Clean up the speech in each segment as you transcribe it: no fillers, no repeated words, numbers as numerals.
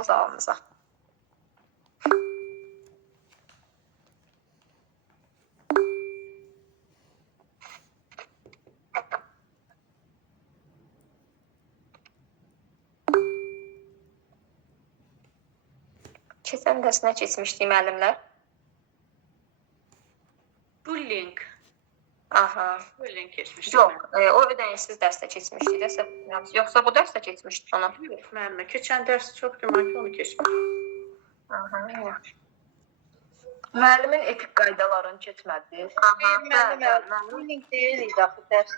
Zalımıza. Keçən dərsine keçmişdik müəllimlər. Bullying. Aha. Bullying keçmişdik. Yox, o ödənişsiz dərsdə keçmişdik də. Yoxsa bu dərsdə keçmişdik ona? Yox, müəllimə. Keçən dərs çox güman ki, onu keçmişdik. Aha, yaxşı. Müəllimin etik qaydalarını keçmədiniz. Aha, Müəllim, bullying deyirik axı dərs.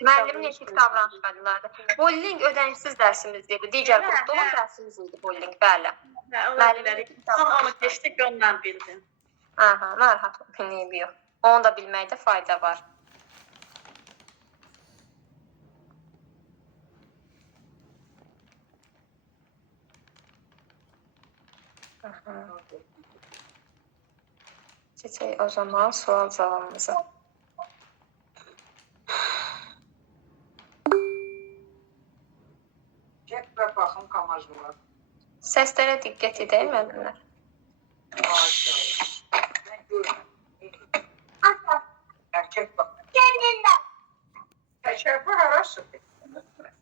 Müəllimin etik davranış qaydaları. Bullying ödənişsiz dərsimiz idi. Digər qrupda olan dərsimiz idi bullying, bəli. Onu keçdik, ondan bildim. Aha, narahat olmayın, yox. Onu da bilməkdə fayda var. Aha. Keçək o zaman sual cavabımıza. Çək və baxın kamajlar. Səslərə diqqət edək müəllimlər. Mən görürəm. Çək bax. Çək bax, arası.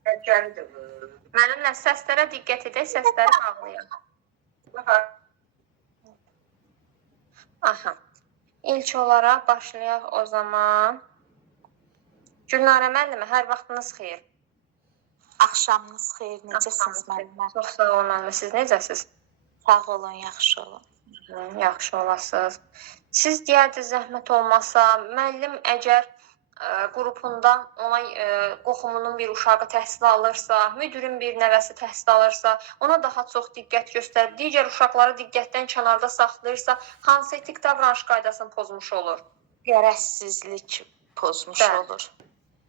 Çəkəlidir. Müəllimlər, səslərə diqqət edək, səsləri bağlayaq. Aha. İlk olaraq başlayaq o zaman. Gülnarə müəllimə, hər vaxtınız xeyir. Axşamınız xeyir, necəsiniz müəllimə? Çox sağ olun müəllimə, siz necəsiz? Sağ olun, yaxşı olun. Yaxşı olasınız. Siz deyərdiniz zəhmət olmasa, müəllim əgər qrupunda ona qohumunun bir uşağı təhsil alırsa, müdirin bir nəvəsi təhsil alırsa, ona daha çox diqqət göstərib, digər uşaqları diqqətdən kənarda saxlayırsa, hansı etik davranış qaydasını pozmuş olur? Qərəzsizlik pozmuş olur.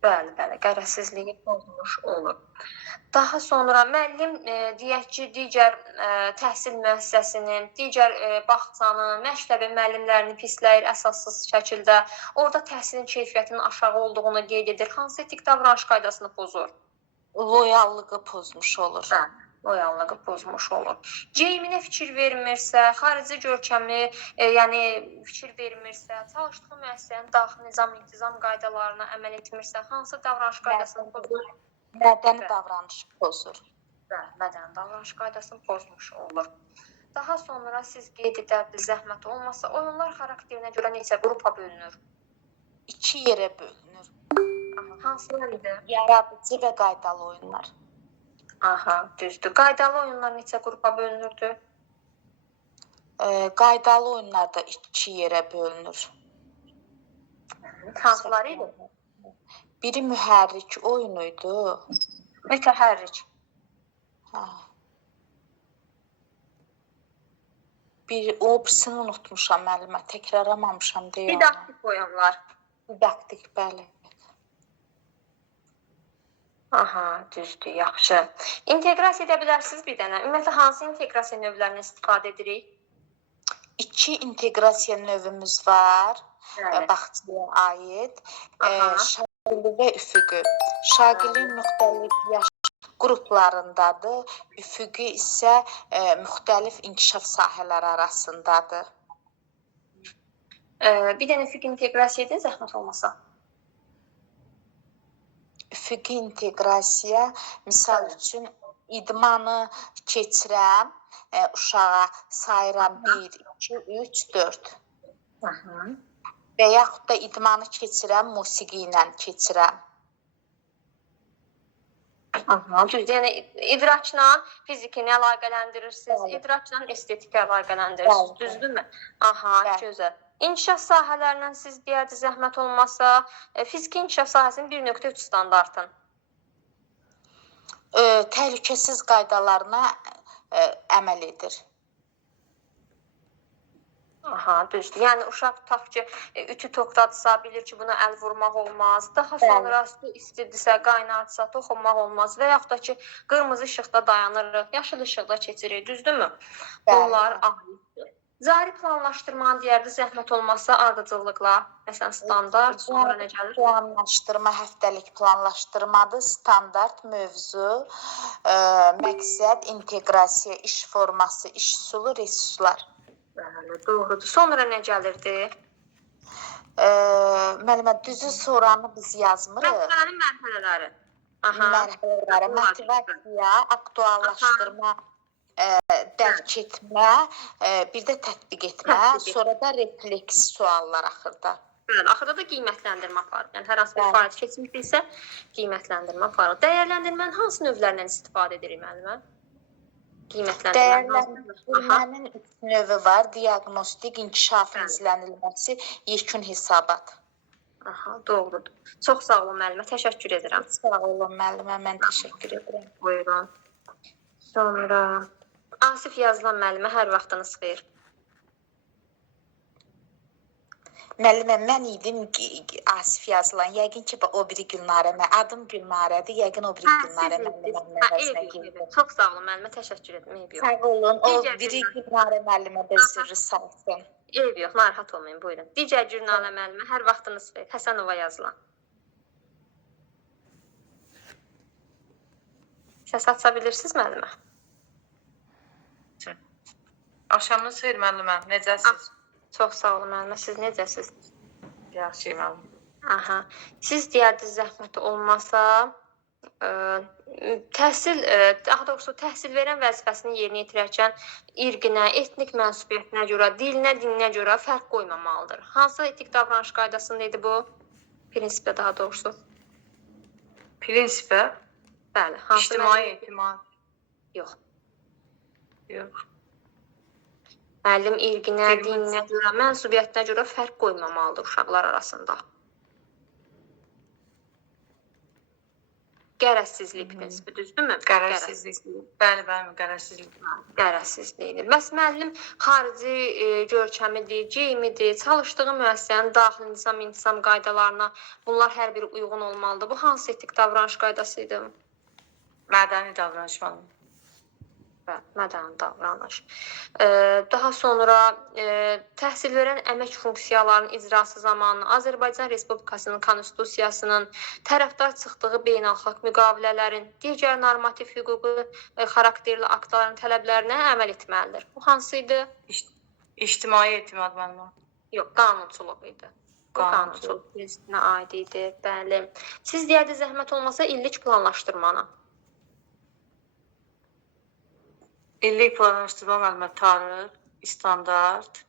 Bəli, qərəzsizliyi pozmuş olur. Daha sonra müəllim deyək ki, digər təhsil müəssisəsinin, digər bağçanın, məktəbin müəllimlərini pisləyir əsassız şəkildə. Orada təhsilin keyfiyyətinin aşağı olduğunu qeyd edir. Hansı etik davranış qaydasını pozur? Loyallığı pozmuş olur. Loyallığı pozmuş olur. Geyiminə fikir vermirsə, xarici görkəmi, yəni fikir vermirsə, çalışdığı müəssisənin daxili nizam-intizam qaydalarına əməl etmirsə, hansı davranış qaydasını pozur? Mədəni davranış pozur. Mədəni davranış qaydasını pozmuş olur. Daha sonra siz qeyd edərdiniz, zəhmət olmasa, oyunlar xarakterinə görə neçə qrupa bölünür? 2 yerə bölünür. Hansılar idi? Yaradıcı və qaydalı oyunlar. Aha, düzdür. Qaydalı oyunlar neçə qrupa bölünürdü? Qaydalı oyunlar da 2 yerə bölünür. Hansılar idi? Biri mühərrik oyunuydu. Mütəhərrik. O birisini unutmuşam müəllimə, təkrarlamamışam deyə. Didaktik oyunlar. Didaktik, bəli. Aha, düzdür, yaxşı. İnteqrasiya edə bilərsiniz bir dənə. Ümumiyyətlə, hansı inteqrasiya növlərini istifadə edirik? 2 inteqrasiya növümüz var, bağçaya aid. Şagili və üfüqi. Şagili müxtəlif yaş qruplarındadır, üfüqi isə müxtəlif inkişaf sahələri arasındadır. Bir dənə üfüqi inteqrasiya edin, zəhmət olmasa. Üfüqi inteqrasiya, misal üçün idmanı keçirəm, uşağa sayıram 1, 2, 3, 4. Və yaxud da idmanı keçirəm, musiqi ilə keçirəm. Yəni, idrakla fizikini əlaqələndirirsiniz, idrakla estetik əlaqələndirirsiniz, düzdürmü? Aha, gözəl. İnkişaf sahələrindən siz deyərdiniz, zəhmət olmasa, fiziki inkişaf sahəsinin 1.3 standartın. Təhlükəsiz qaydalarına əməl edir. Aha, düzdür. Yəni, uşaq tutaq ki, ütü toxtadırsa, bilir ki, buna əl vurmaq olmaz. Daha sonra su istidirsə, qaynardısa, toxunmaq olmaz. Və yaxud da ki, qırmızı işıqda dayanırıq, yaşıl işıqda keçirik, düzdürmü? Bunlar aiddir. Cari planlaşdırmanın digər zəhmət olmasa ardıcıllıqla, məsələn standart, sonra nə gəlir? Planlaşdırma, həftəlik planlaşdırmadır, standart mövzu, məqsəd, inteqrasiya, iş forması, iş üsulu, resurslar. Bəli, doğrudur. Sonra nə gəlirdi? Müəllimə, düzü soranı biz yazmırıq. Məsələnin mərhələləri. Aha. Mərhələləri, motivasiya, aktuallaşdırma, dərk etmə, bir də tətbiq etmə, sonra da refleks suallar axırda. Bəli, axırda da qiymətləndirmə aparır. Yəni hər hansı bir fəaliyyət keçmişdirsə, qiymətləndirmə aparır. Dəyərləndirmənin hansı növlərindən istifadə edirik müəllimə? Dəyərləndirmənin 3 növü var: diaqnostik, inkişafın izlənilməsi, yekun hesabat. Aha, doğrudur. Çox sağ olun müəllimə, təşəkkür edirəm. Sağ olun müəllimə, mən təşəkkür edirəm. Buyurun. Sonra Asif yazılan müəllimə hər vaxtınız xeyir. Müəllimə, mən idim Asif yazılan. Yəqin ki, o biri Gülnarə. Adım Gülnarədir. Yəqin o biri Gülnarə müəllimənin nəvəsinə gedir. Çox sağ olun müəllimə, təşəkkür edirəm. Sağ olun. O biri Gülnarə müəllimə də sırrı salsın. Eyb yox, narahat olmayın, buyurun. Digər Gülnarə müəllimə, hər vaxtınız xeyir. Həsənova yazılan. Səs aça bilirsiniz müəllimə? Axşamınız xeyir müəllimə, necəsiz? Çox sağ olun müəllimə, siz necəsiz? Yaxşıyım müəllim. Aha. Siz deyərdiniz zəhmət olmasa, daha doğrusu təhsil verən vəzifəsini yerinə yetirərkən irqinə, etnik mənsubiyyətinə görə, dininə görə fərq qoymamalıdır. Hansı etik davranış qaydasında idi bu? Prinsipə daha doğrusu. Prinsipə? Bəli. İctimai etimad? Yox. Yox. Müəllim irqinə, dininə görə, mənsubiyyətinə görə fərq qoymamalıdır uşaqlar arasında. Qərəzsizlik prinsipi, düzdürmü? Qərəzsizlik. Bəli, qərəzsizlik. Qərəzsizlikdir. Bəs müəllim xarici görkəmidir, geyimidir, çalışdığı müəssisənin daxili nizam-intizam qaydalarına bunlar hər biri uyğun olmalıdır. Bu hansı etik davranış qaydası idi? Mədəni davranış müəllim. Mədəni davranış. Daha sonra təhsil verən əmək funksiyalarının icrası zamanı Azərbaycan Respublikasının Konstitusiyasının tərəfdar çıxdığı beynəlxalq müqavilələrin, digər normativ hüquqi xarakterli aktların tələblərinə əməl etməlidir. Bu hansı idi? İctimai etimad müəllim. Yox, qanunçuluq idi. Qanunçuluq prinsipinə aid idi. Bəli. Siz deyərdiniz zəhmət olmasa illik planlaşdırmanı. İllik planlaşdırma müəllimə tarix, standart.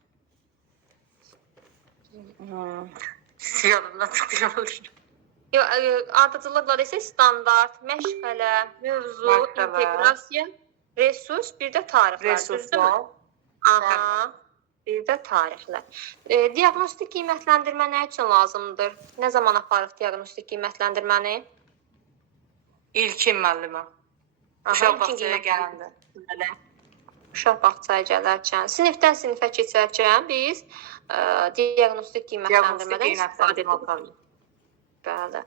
Yadımdan çıxdırılır. Yox, ardıcıllıqla desək standart, məşğələ, mövzu, inteqrasiya, resurs, bir də tarixlər, düzdürmü? Aha, bir də tarixlər. Diaqnostik qiymətləndirmə nə üçün lazımdır? Nə zaman aparıq diaqnostik qiymətləndirməni? İlkin müəllimə. Uşaq bağçaya gələndə. Uşaq bağçaya gələrkən, sinifdən sinifə keçərkən biz diaqnostik qiymətləndirmədən istifadə edirik. Bəli.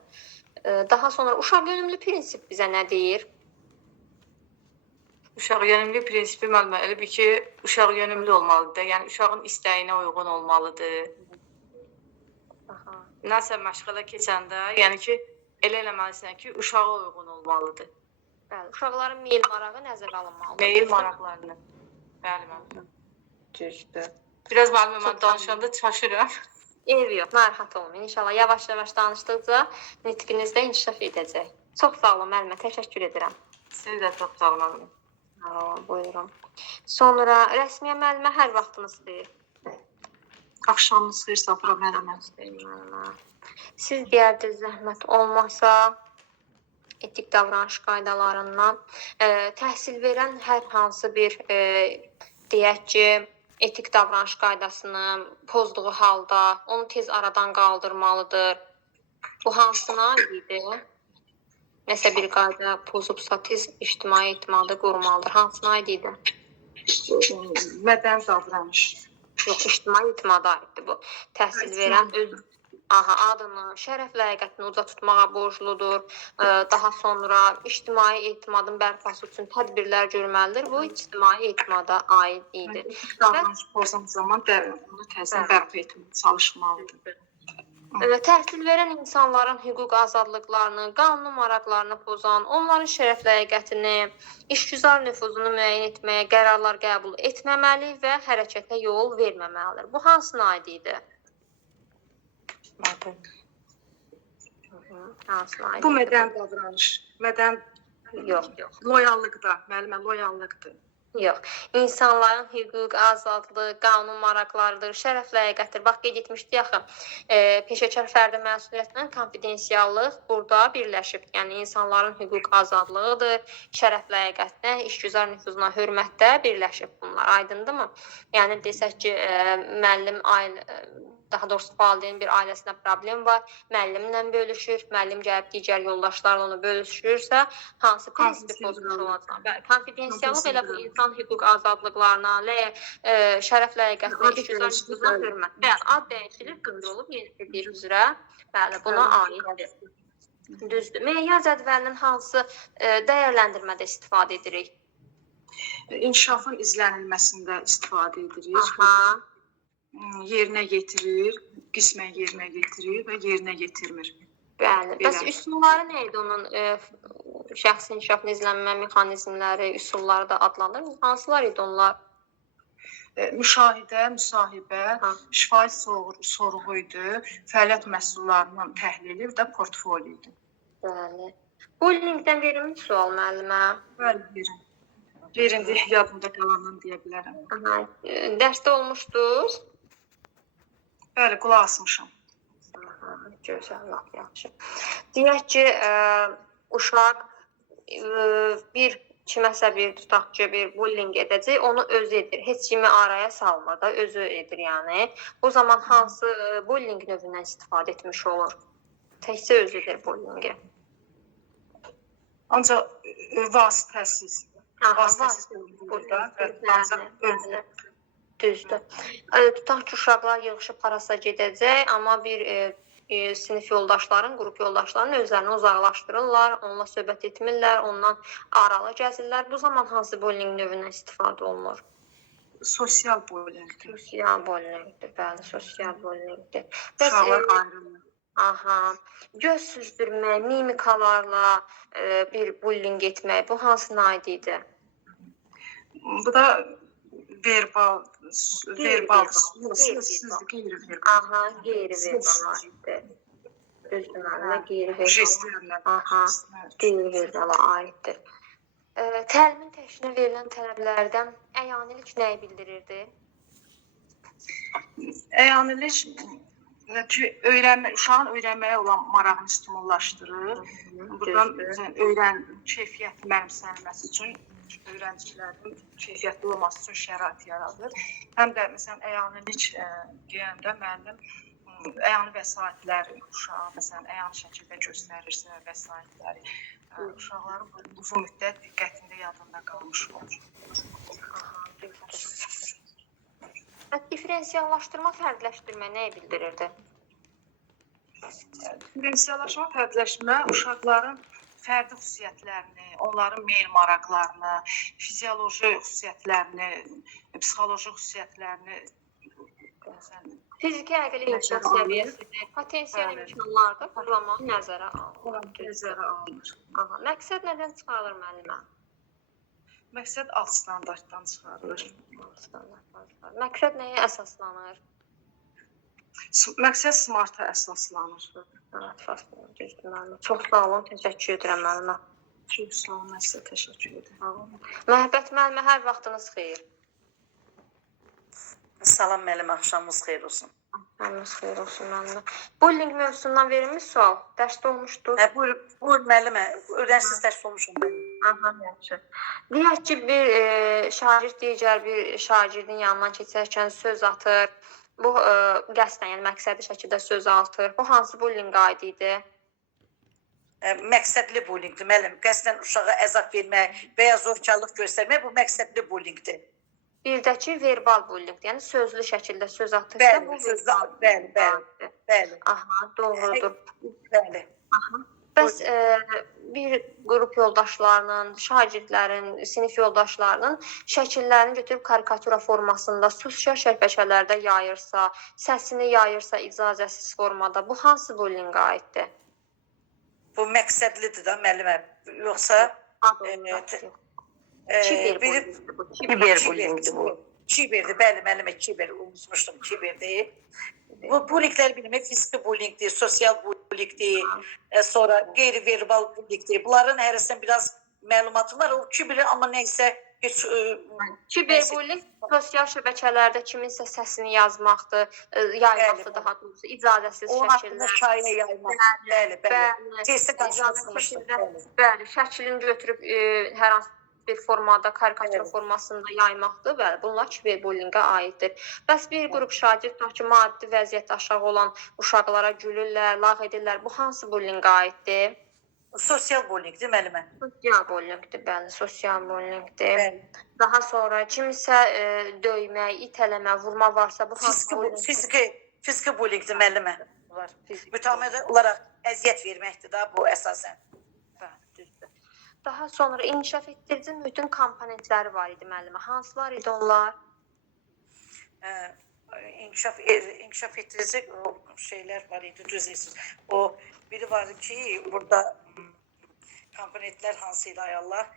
Daha sonra uşaq yönümlü prinsip bizə nə deyir? Uşaq yönümlü prinsipi müəllimə elə bir ki, uşaq yönümlü olmalıdır. Yəni uşağın istəyinə uyğun olmalıdır. Nəsə məşğələ keçəndə, yəni ki, elə eləməlisən ki, uşağa uyğun olmalıdır. Bəli, uşaqların meyil marağı nəzərə alınmalıdır. Meyil maraqlarını. Bəli, müəllimə. Düzdür. Biraz müəllimə mən danışanda çaşıram. Eybi yox, narahat olmayın. İnşallah yavaş-yavaş danışdıqca nitqinizdə inkişaf edəcək. Çox sağ olun müəllimə, təşəkkür edirəm. Siz də çox sağ olun müəllimə. Sağ olun, buyurun. Sonra rəsmiyə müəllimə hər vaxtınız xeyir. Axşamınız xeyir, Safra müəllimə. Siz deyərdiniz zəhmət olmasa etik davranış qaydalarından təhsil verən hər hansı bir deyək ki, etik davranış qaydasını pozduğu halda onu tez aradan qaldırmalıdır. Bu hansına idi? Nəsə bir qayda pozubsa tez ictimai etimadı qorumalıdır. Hansına idi? Mədəni davranış. Yox, ictimai etimada aiddir bu. Təhsil verən öz adını, şərəf ləyaqətini uca tutmağa borcludur. Daha sonra ictimai etimadın bərpası üçün tədbirlər görməlidir. Bu ictimai etimada aid idi. Davranış pozan zaman onu təzədən bərpa etməyə çalışmalıdır. Təhsil verən insanların hüquq azadlıqlarını, qanun maraqlarını pozan, onların şərəf ləyaqətini, işgüzar nüfuzunu müəyyən etməyə qərarlar qəbul etməməli və hərəkətə yol verməməlidir. Bu hansına aid idi? Hansına aid Bu idi? mədən davranış, mədən Yox. loyallıqda, müəllimə loyallıqdır. Yox. İnsanların hüquq, azadlığı, qanun maraqlarıdır, şərəf ləyaqətdir. Bax, qeyd etmişdik axı, peşəkar fərdi məsuliyyətlə konfidensiallıq burada birləşib. Yəni, insanların hüquq azadlığıdır, şərəf ləyaqətinə, işgüzar nüfuzuna hörmətdə birləşib bunlar. Aydındırmı? Yəni, desək ki, müəllim daha doğrusu valideyn bir ailəsinə problem var, müəllimlə bölüşür, müəllim gəlib digər yoldaşlarla onu bölüşürsə, hansı prinsipi pozmuş olacaq? Konfidensiallıq elə bu insan hüquq azadlıqlarına, şərəf ləyaqətinə, işgüzar nüfuzuna hörmət. Bəli, ad dəyişilir, qıvrılıb, yenidir üzrə, bəli, buna aiddir. Düzdür. Meyyar cədvəlinin hansı dəyərləndirmədə istifadə edirik? İnkişafın izlənilməsində istifadə edirik. Aha. Yerinə yetirir, qismən yerinə yetirir və yerinə yetirmir. Bəli. Bəs üsulları nə idi onun şəxsi inkişafını izlənmə mexanizmləri, üsulları da adlanır? Hansılar idi onlar? Müşahidə, müsahibə, şifahi sorğu idi, fəaliyyət məhsullarının təhlili və portfolio idi. Bəli. Bullyingdən verilmiş sual müəllimə. Bəli, verin. Verindi, yadımda qalandan deyə bilərəm. Dərsdə olmuşdur? Bəli, qulaq asmışam. Gözəl, lap yaxşı. Deyək ki, uşaq kiməsə bir tutaq ki, bir bullying edəcək, onu özü edir. Heç kimi araya salmır da, özü edir yəni. O zaman hansı bullying növündən istifadə etmiş olur? Təkcə özü edir bullyingi. Ancaq vasitəsiz. Vasitəsiz burada. Ancaq özü. Düzdür. Tutaq ki, uşaqlar yığışıb harasa gedəcək, amma bir sinif yoldaşların, qrup yoldaşların özlərini uzaqlaşdırırlar, onunla söhbət etmirlər, ondan aralı gəzirlər. Bu zaman hansı bullying növündən istifadə olunur? Sosial bullyingdir. Sosial bullyingdir, bəli, sosial bullyingdir. Uşaqlar ayrılır. Aha, göz süzdürmək, mimikalarla bir bullying etmək, bu hansına aid idi? Bu da verbal, sözsüzdür, qeyri-verbal. Aha, qeyri-verbal aiddir. Düzdür müəllimə, qeyri-verbal. Jestlərlə. Aha, qeyri-verbala aiddir. Təlimin təşkilinə verilən tələblərdən əyanilik nəyi bildirirdi? Əyanilik uşağın öyrənməyə olan marağını stimullaşdırır. Buradan keyfiyyət mənimsənilməsi üçün öyrəncilərin keyfiyyətli olması üçün şərait yaradır. Həm də məsələn əyanilik deyəndə müəllim əyani vəsaitləri uşağa məsələn əyani şəkildə göstərirsə vəsaitləri uşaqların uzun müddət diqqətində yadında qalmış olur. Diferensiallaşdırma, fərdləşdirmə nəyi bildirirdi? Diferensiallaşma, fərdləşmə uşaqların fərdi xüsusiyyətlərini, onların meyl maraqlarını, fizioloji xüsusiyyətlərini, psixoloji xüsusiyyətlərini, fiziki əqli inkişaf səviyyəsini, potensial imkanlarda qurulamağı nəzərə alınır. Məqsəd nədən çıxarılır müəllimə? Məqsəd alt standartdan çıxarılır. Məqsəd nəyə əsaslanır? Məqsəd smarta əsaslanır. Çox sağ olun, təşəkkür edirəm müəllimə. Çox sağ olun, mən sizə təşəkkür edirəm. Məhəbbət müəllimə, hər vaxtınız xeyir. Salam müəllimə, axşamınız xeyir olsun. Axşamınız xeyir olsun müəllimə. Bullying mövzusundan verilmiş sual, dərsdə olmuşdur. Buyur müəllimə, öyrənsiz dərs olmuşum mən. Aha, yaxşı. Deyək ki, bir şagird digər bir şagirdin yanından keçərkən söz atır. Bu qəsdən, yəni məqsədli şəkildə söz atır. Bu hansı bullying aid idi? Məqsədli bullyingdir müəllim. Qəsdən uşağa əzab vermək və ya zorkarlıq göstərmək bu məqsədli bullyingdir. Bir də ki, verbal bullyingdir. Yəni sözlü şəkildə söz atırsa bu verbal. Bəli. Bəli. Aha, doğrudur. Bəli. Bəs bir qrup yoldaşlarının, şagirdlərin, sinif yoldaşlarının şəkillərini götürüb karikatura formasında sosial şəbəkələrdə yayırsa, səsini yayırsa icazəsiz formada, bu hansı bullyinqə aiddir? Bu məqsədlidir də müəllimə. Yoxsa Kiberbullyingdir bu. Kiberdir, bəli müəllimə, kiber, unutmuşdum, kiberdir. Bu bullyinglər bilmə, fiziki bullyingdir, sosial bullyingdir, sonra qeyri-verbal bullyingdir. Bunların hərəsindən biraz məlumatım var. O kiberi amma nəysə heç Kiberbullying sosial şəbəkələrdə kiminsə səsini yazmaqdır, yaymaqdır daha doğrusu, icazəsiz onun haqqında şəkillər. şayiə yaymaq. Bəli, bəli. Tezdə qarşılaşmışdım. Bəli, şəklini götürüb hər hansı bir formada, karikatura formasında yaymaqdır. Bəli, bunlar kiberbullyingə aiddir. Bəs bir qrup şagird tutaq ki, maddi vəziyyəti aşağı olan uşaqlara gülürlər, lağ edirlər. Bu hansı bullyingə aiddir? Sosial bullyingdir müəllimə. Sosial bullyingdir, bəli, sosial bullyingdir. Bəli. Daha sonra kimisə döymək, itələmə, vurma varsa bu hansı bullyingdir? Fiziki bullyingdir müəllimə. Mütəmadi olaraq əziyyət verməkdir da bu əsasən. Düzdür. Daha sonra inkişaf etdirici mühitin komponentləri var idi müəllimə. Hansılar idi onlar? İnkişaf etdirici şeylər var idi, düzürsünüz. O biri var ki, burada komponentlər hansıydı ayarlar?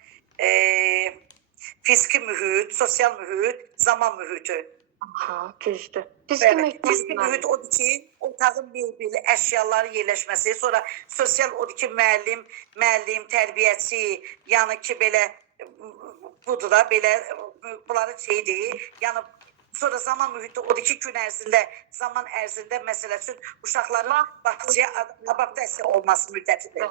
Fiziki mühit, sosial mühit, zaman mühiti. Aha, düzdür. Fiziki mühit odur ki, otağın bir əşyaların yerləşməsi, sonra sosial odur ki, müəllim, tərbiyəçi, yəni ki, belə budur da, belə bunların şeydir. Yəni sonra zaman mühiti odur ki, gün ərzində, zaman ərzində məsələ üçün uşaqların bağçaya adaptasiya olması müddətidir.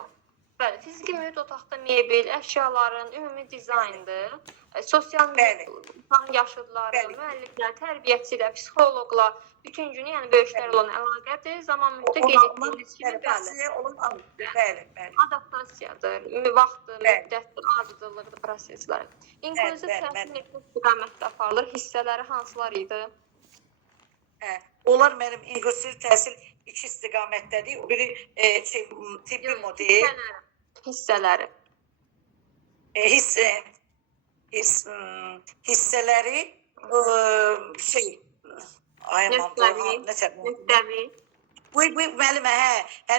Bəli, fiziki mühit otaqda mebel, əşyaların ümumi dizayndır. Sosial mühit, uşağın yaşıdları, müəllimlər, tərbiyəçilər, psixoloqlar, bütün günü, yəni böyüklər olan əlaqədir. Zaman mühitdə qeyd etdiyiniz kimi, bəli, adaptasiyadır, vaxtdır, müddətdir, ardıcıllıqdır, proseslər. İnklüziv təhsil istiqamətdə aparılır. Hissələri hansılar idi? Onlar mənim inklusiv təhsil iki istiqamətdədir. Biri tibbi model. Hissələri. Hissələri Nöqtəvi. Bu müəllimə,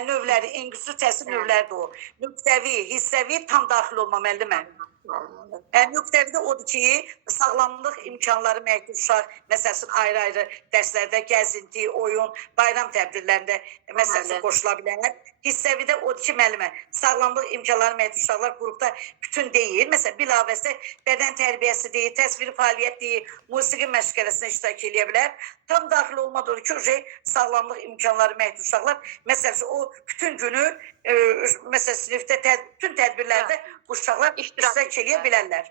növləri, inklusiv təhsil növləridir o. Nöqtəvi, hissəvi tam daxil olma müəllimə. Nöqtəvidə odur ki, sağlamlıq imkanları məhdud uşaq, məsələn, ayrı-ayrı dərslərdə gəzinti, oyun, bayram tədbirlərində məsələn qoşula bilər. Hissəvidə odur ki, müəllimə, sağlamlıq imkanları məhdud uşaqlar qrupda bütün deyil. Məsələn, bilavəsə bədən tərbiyəsi deyil, təsviri fəaliyyət deyil, musiqi məşğələsində iştirak edə bilər. Tam daxil olmadır ki, sağlamlıq imkanları məhdud uşaqlar, məsələn, o bütün günü, məsələn, sinifdə bütün tədbirlərdə bu uşaqlar iştirak edə bilərlər.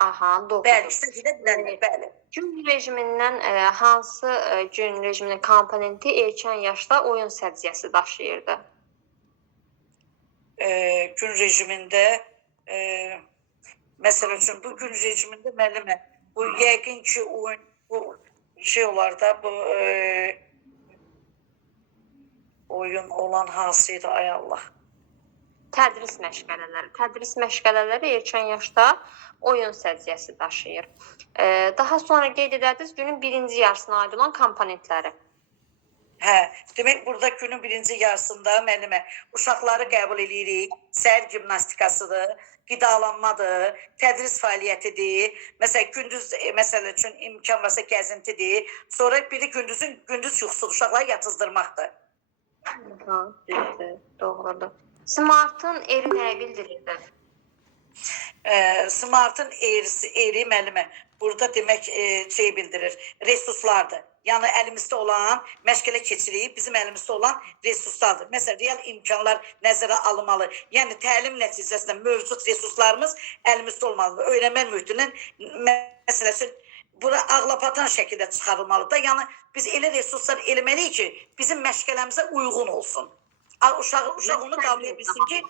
Aha, doğru. Bəli, iştirak edə bilərlər, bəli. Gün rejimindən hansı gün rejiminin komponenti erkən yaşda oyun səviyyəsi daşıyırdı? Gün rejimində, məsəl üçün, bu gün rejimində müəllimə, bu yəqin ki, bu şey olar da, bu oyun olan hansıydı, ay Allah. Tədris məşğələləri. Tədris məşğələləri erkən yaşda oyun səviyyəsi daşıyır. Daha sonra qeyd edərdiniz günün birinci yarısına aid olan komponentləri. Demək, burada günün birinci yarısında müəllimə uşaqları qəbul edirik, səhər gimnastikasıdır, qidalanmadır, tədris fəaliyyətidir, məsələn, gündüz məsələ üçün imkan varsa gəzintidir, sonra biri gündüz yuxusudur, uşaqları yatızdırmaqdır. Doğrudur. Smartın eri nəyə bildirirdi? Smartın eri müəllimə burada demək şey bildirir, resurslardır. Yəni əlimizdə olan məşğələ keçirik, bizim əlimizdə olan resurslardır. Məsələn, real imkanlar nəzərə alınmalı. Yəni təlim nəticəsində mövcud resurslarımız əlimizdə olmalıdır. Öyrənmə mühitinin məsələ üçün bura ağlapatan şəkildə çıxarılmalıdır. Yəni biz elə resurslar eləməliyik ki, bizim məşğələmizə uyğun olsun. Uşaq onu qavraya bilsin ki,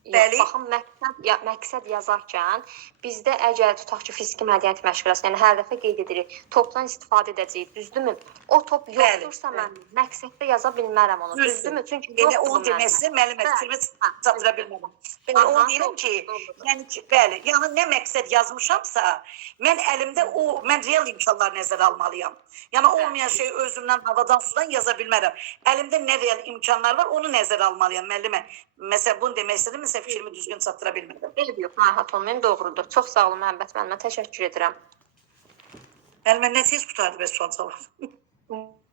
Bəli. Baxın, məqsəd yazarkən bizdə əgər tutaq ki, fiziki mədəniyyət məşğələsi, yəni hər dəfə qeyd edirik, topdan istifadə edəcəyik, düzdürmü? O top yoxdursa mən məqsəddə yaza bilmərəm onu, düzdürmü? Çünki Elə yoxdur onu bu mənim. deməsi müəllimə fikrimi çatdıra bilmərəm. Bəli, onu deyirəm ki, yəni ki, bəli, yəni nə məqsəd yazmışamsa, mən əlimdə mən real imkanları nəzərə almalıyam. Yəni olmayan şey özümdən havadan sudan yaza bilmərəm. Əlimdə nə real imkanlar var, onu nəzərə almalıyam müəllimə. Məsələn, bunu demək istədim, məsələn, fikrimi düzgün çatdıra bilmədim. Elə yox, narahat olmayın, doğrudur. Çox sağ olun Məhəbbət müəllimə, təşəkkür edirəm. Müəllimə nə tez qutardı bəs sual cavab?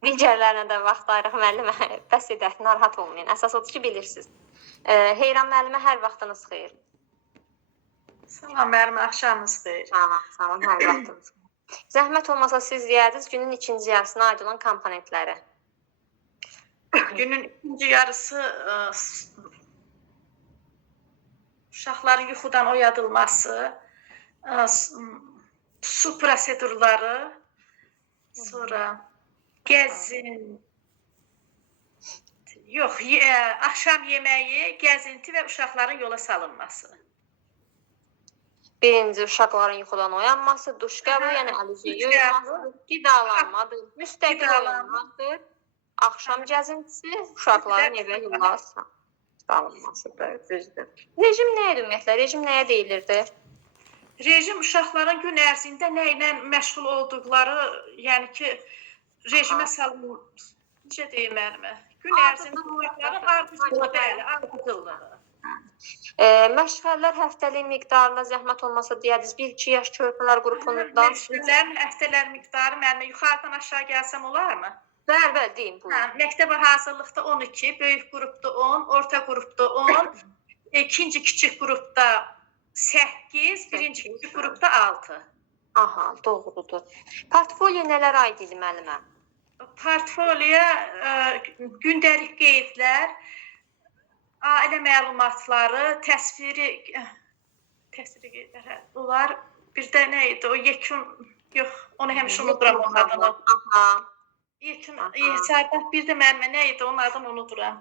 Digərlərinə də vaxt ayırıq müəllimə, bəs edək, narahat olmayın. Əsas odur ki, bilirsiniz. Heyran müəllimə, hər vaxtınız xeyir. Salam müəllimə, axşamınız xeyir. Sağ olun, hər vaxtınız xeyir. Zəhmət olmasa siz deyərdiniz günün ikinci yarısına aid olan komponentləri. Günün ikinci yarısı uşaqların yuxudan oyadılması, su prosedurları, sonra gəzin, axşam yeməyi, gəzinti və uşaqların yola salınması. Birinci, uşaqların yuxudan oyanması, duş qəbul, yəni əlizi yuyulması, qidalanmadır, müstəqil oyanmadır, axşam gəzintisi, uşaqların evə yola salınmasıdır, düzdür. Rejim nəyə ümumiyyətlə? Rejim nəyə deyilirdi? Rejim uşaqların gün ərzində nə ilə məşğul olduqları, yəni ki, rejimə salınması, necə deyim müəllimə? Gün ərzində uşaqların ardıcıllığı. Məşğələlər həftəlik miqdarına zəhmət olmasa deyədiniz, 1-2 yaş körpələr qrupundan. Məşğələrin həftələr miqdarı müəllimə yuxarıdan aşağı gəlsəm olarmı? Bəli, deyin bu. Məktəbə hazırlıqda 12, böyük qrupda 10, orta qrupda 10, ikinci kiçik qrupda 8, birinci kiçik qrupda 6. Aha, doğrudur. Portfolyo nələr aid idi müəllimə? Portfolyoya gündəlik qeydlər, ailə məlumatları, təsviri qeydlər, bunlar bir də nə idi? O yekun, yox, onu həmişə unuduram onun adını. Aha. Yekun, bir də müəllimə nə idi? Onun adını unuduram.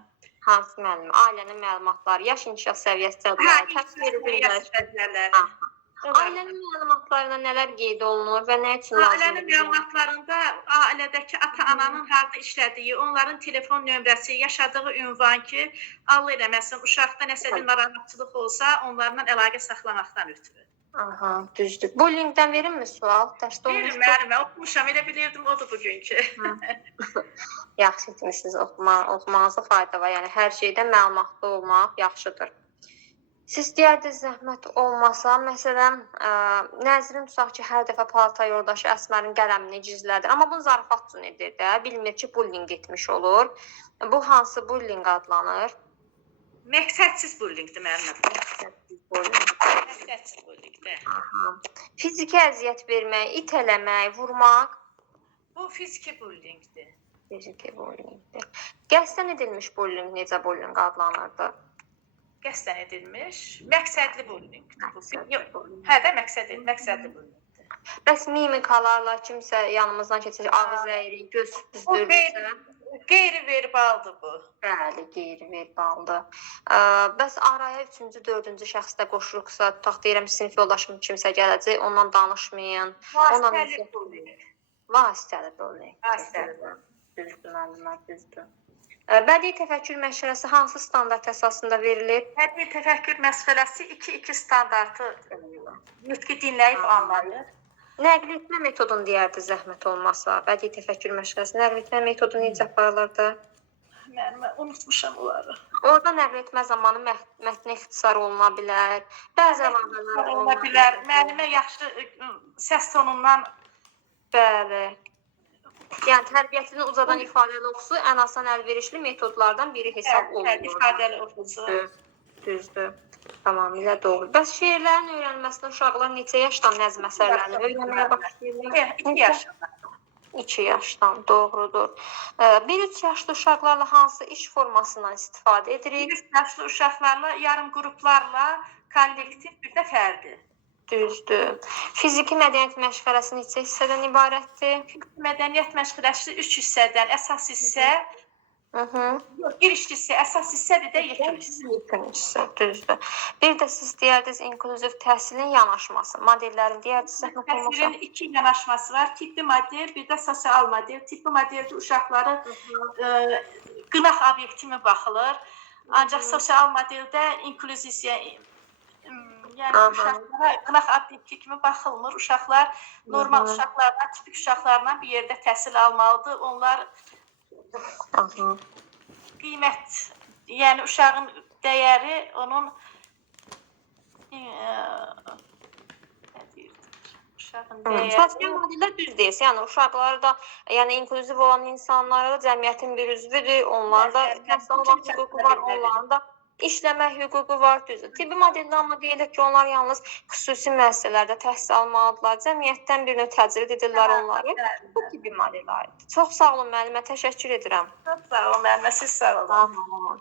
Hansı müəllimə? Ailənin məlumatları, yaş inkişaf səviyyəsi cədvəli, təsviri bilgiləri. Ailənin məlumatlarında nələr qeyd olunur və nə üçün lazımdır? Ailənin məlumatlarında ailədəki ata-ananın harda işlədiyi, onların telefon nömrəsi, yaşadığı ünvan ki, Allah eləməsin, uşaqda nəsə bir narahatçılıq olsa, onlarla əlaqə saxlamaqdan ötürü. Aha, düzdür. Bullyingdən verilmi sual? Dərsdə Verin müəllimə, oxumuşam, elə bilirdim, odur bugünkü. Yaxşı etmişsiniz, oxumağınızda fayda var. Yəni, hər şeydən məlumatlı olmaq yaxşıdır. Siz deyərdiniz, zəhmət olmasa, məsələn, nəzrin tutaq ki, hər dəfə palata yoldaşı Əsmərin qələmini gizlədir. Amma bunu zarafat üçün edir də, bilmir ki, bullying etmiş olur. Bu hansı bullying adlanır? Məqsədsiz bullyingdir müəllimə. Məqsədsiz bullyingdir. Fiziki əziyyət vermək, itələmək, vurmaq. Bu fiziki bullyingdir. Fiziki bullyingdir. Qəsdən edilmiş bullying necə bullying adlanırdı? Qəsdən edilmiş, məqsədli bullyingdir. Hə də məqsədli bullyingdir. Bəs mimikalarla kimsə yanımızdan keçir, ağız əyirik, göz büzdürürsə? Qeyri-verbaldır bu. Bəli, qeyri-verbaldır. Bəs araya 3-cü, 4-cü şəxsdə qoşuluqsa, tutaq deyirəm, sinif yoldaşım kimsə gələcək, ondan danışmayın. Vasitəli bullying. Vasitəli bullying. Düzdür, müəllimə, düzdür. Bədii təfəkkür məşğələsi hansı standart əsasında verilir? Bədii təfəkkür məşğələsi 2-2 standartı nitqi dinləyib anlayır. Nəql etmə metodunu deyərdi zəhmət olmasa. Bədii təfəkkür məşğələsi nəql etmə metodu necə aparılırdı? Mən unutmuşam onları. Orada nəql etmə zamanı mətnə ixtisar oluna bilər. Bəzi əlavələr oluna bilər. Müəllimə yaxşı səs tonundan bəli. Yəni tərbiyyətini ucadan ifadəli oxusu ən asan əlverişli metodlardan biri hesab olunur. İfadəli oxusu. Düzdür. Tamamilə doğru. Bəs şeirlərin öyrənməsində uşaqlar neçə yaşdan nəzm əsərlərini öyrənməyə başlayırlar? 2 yaşdan. 2 yaşdan, doğrudur. 1-3 yaşlı uşaqlarla hansı iş formasından istifadə edirik? 1-3 yaşlı uşaqlarla, yarım qruplarla, kollektiv, bir də fərdi. Düzdür. Fiziki mədəniyyət məşğələsi neçə hissədən ibarətdir? Mədəniyyət məşğələsi 3 hissədən, əsas hissə Giriş hissə, əsas hissədir də yekun hissə. İkincisi, düzdür. Bir də siz deyərdiniz inklüziv təhsilin yanaşması, modellərin deyərdiniz zəhmət olmasa. Təhsilin iki yanaşması var. Tipli model, bir də sosial model. Tipli modeldə uşaqları qınaq obyekt kimi baxılır. Ancaq sosial modeldə inklüziya, yəni uşaqlara qınaq obyekti kimi baxılmır. Uşaqlar normal uşaqlarla, tipik uşaqlarla bir yerdə təhsil almalıdır. Onlar qiymət, yəni uşağın dəyəri onun uşağın dəyəri. Sosial modellər düz deyirsə, yəni uşaqları da, yəni inklüziv olan insanlar da cəmiyyətin bir üzvüdür, onlar da təhsil almaq hüququ var, onların da işləmək hüququ var, düzdür. Tibbi modeldə amma deyilir ki, onlar yalnız xüsusi müəssisələrdə təhsil almalıdırlar, cəmiyyətdən bir növ təcrid edirlər onları. Bu tibbi modelə aiddir. Çox sağ olun müəllimə, təşəkkür edirəm. Çox sağ olun müəllimə, siz sağ olun.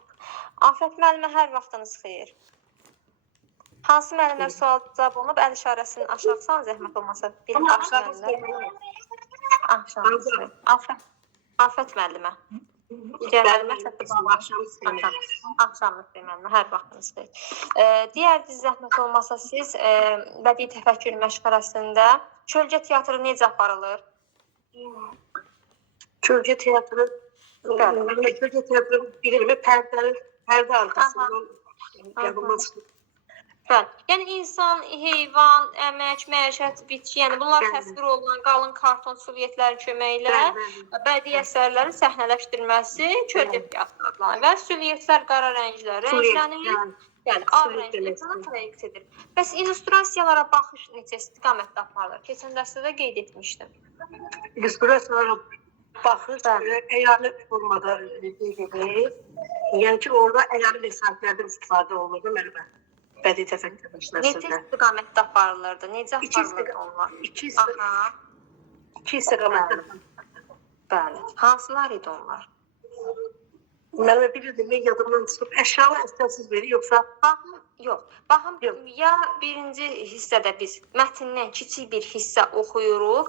Afət müəllimə, hər vaxtınız xeyir. Hansı müəllimlər sual cavab olunub, əl işarəsini aşağısan, zəhmət olmasa. Afət müəllimə. Axşamınız müəllimə, hər vaxtınız xeyir. Deyərdiniz, zəhmət olmasa siz bədii təfəkkür məşğələsində kölgə teatrı necə aparılır? Kölgə teatrı, kölgə teatrı bilirmi, pərdə arkasından yapılmış. Bəli. Yəni insan, heyvan, əmək, məişət, bitki, yəni bunlar təsvir olunan qalın karton sülyetlərin köməyi ilə bədii əsərlərin səhnələşdirilməsi kölgə teatrı adlanır və sülyetlər qara rənglə rənglənir. Yəni ağ rənglə proyekt edilir. Bəs illüstrasiyalara baxış necə istiqamətdə aparılır? Keçən dərsdə də qeyd etmişdim. İllüstrasiyalara baxış əyarlı formada edilir. Yəni ki, orada əyarlı məsafələrdən istifadə olunur müəllimə. Bədii təfəkkür məşğələsində. Necə istiqamətdə aparılırdı? Necə aparılırdı onlar? İki istiqamətdə. Bəli. Hansılar idi onlar? Müəllimə bilirdim, yadımdan çıxıb əşyalı əsassız verir, yoxsa? Yox. Baxın, ya birinci hissədə biz mətndən kiçik bir hissə oxuyuruq,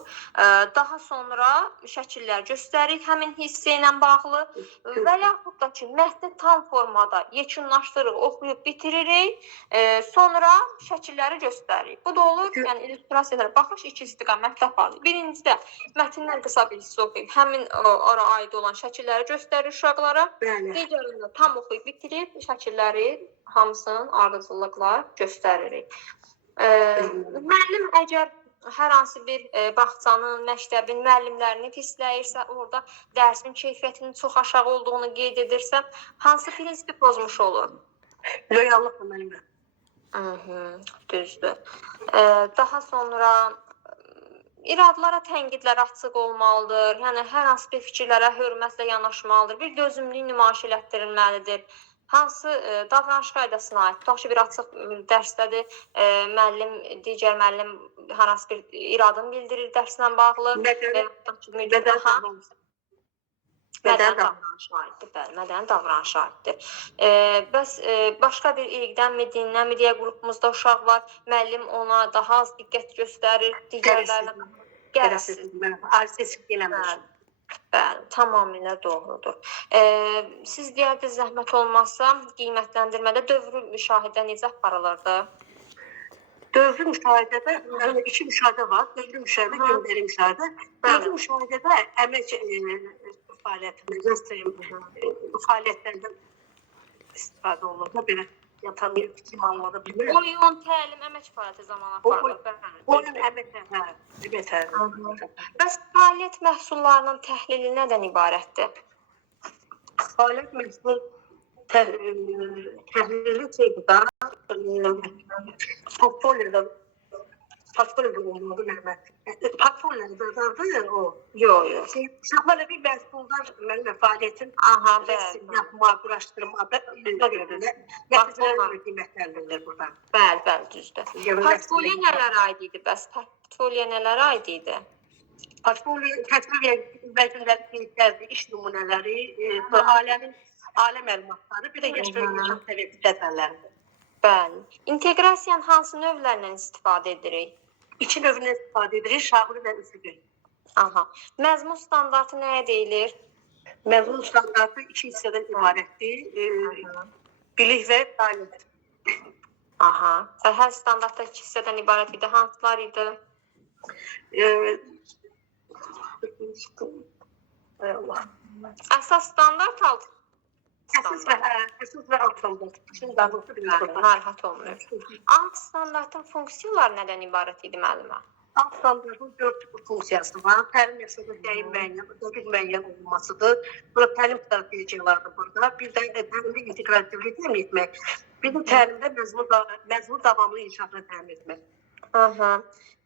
daha sonra şəkillər göstəririk həmin hissə ilə bağlı və yaxud da ki, mətni tam formada yekunlaşdırırıq, oxuyub bitiririk, sonra şəkilləri göstəririk. Bu da olur, yəni illüstrasiyalara baxış iki istiqamətdə aparılır. Birincidə mətndən qısa bir hissə oxuyub, həmin ora aid olan şəkilləri göstərir uşaqlara, digərində tam oxuyub bitirib şəkilləri hamısının ardıcıllıqla göstəririk. Müəllim əgər hər hansı bir bağçanın, məktəbin müəllimlərini pisləyirsə, orada dərsin keyfiyyətinin çox aşağı olduğunu qeyd edirsə, hansı prinsipi pozmuş olur? Loyallıq müəllimə. Düzdür. Daha sonra iradlara, tənqidlərə açıq olmalıdır. Yəni hər hansı bir fikirlərə hörmətlə yanaşmalıdır. Bir dözümlülük nümayiş etdirilməlidir. Hansı davranış qaydasına aid? Tutaq ki, bir açıq dərsdədir, müəllim, digər müəllim hər hansı bir iradını bildirir dərslə bağlı. Mədəni davranış aiddir. Bəli, mədəni davranış aiddir. Bəs başqa bir irqdənmi, dindən mi deyə qrupumuzda uşaq var, müəllim ona daha az diqqət göstərir, digərlərlə Gərəsiz. Arzisiz eləmir. Bəli, tamamilə doğrudur. Siz deyərdiniz, zəhmət olmazsa, qiymətləndirmədə dövrü müşahidə necə aparılırdı? Dövrü müşahidədə iki müşahidə var. Dövrü müşahidə, göndəri müşahidə. Dövrü müşahidədə əmək fəaliyyətlərdən istifadə olunur. Belə yatan bir fikrim anlada bilir. Oyun, təlim, əmək fəaliyyəti zamanı aparılır. Oyun, əmək. Bəs fəaliyyət məhsullarının təhlili nədən ibarətdir? Fəaliyyət məhsulları təhlili şeydir da, portfolyoda olmalı məlumat. Portfolyodadır o. Yox. Uşaqlarla bir məhsullar fəaliyyətin yapma, quraşdırma, yüzdə görülür. Nəticələrlə qiymətləndirilir buradan. Bəli, düzdür. Portfolyo nələrə aid idi bəs? Portfolyo nələrə aid idi? Portfolyo təsvir vəzirləri, iş nümunələri, ailə məlumatları, bir də yaşayan səviyyəti cədvəlləridir. Bəli. İnteqrasiyanın hansı növlərlə istifadə edirik? İki növünə istifadə edirik, şağırı və üfüqü. Məzmun standartı nəyə deyilir? Məzmun standartı 2 hissədən ibarətdir. Bilik və fəaliyyət. Aha. Və hər standartda 2 hissədən ibarət idi. Hansılar idi? Allah. Əsas standart, alt Əsas və alt standart. Şimdi davranışı bilirəm. narahat olmuyor. Alt standartın funksiyaları nədən ibarət idi müəllimə? Alt standartın 4 funksiyası var. Təlim məsuliyyətinin müəyyən olunmasıdır. Burada təlim strategiyalarıdır burada. Bir də təlimdə inteqrativliyi təmin etmək. Bir də təlimdə məzmun davamlı inkişafını təmin etmək. Aha.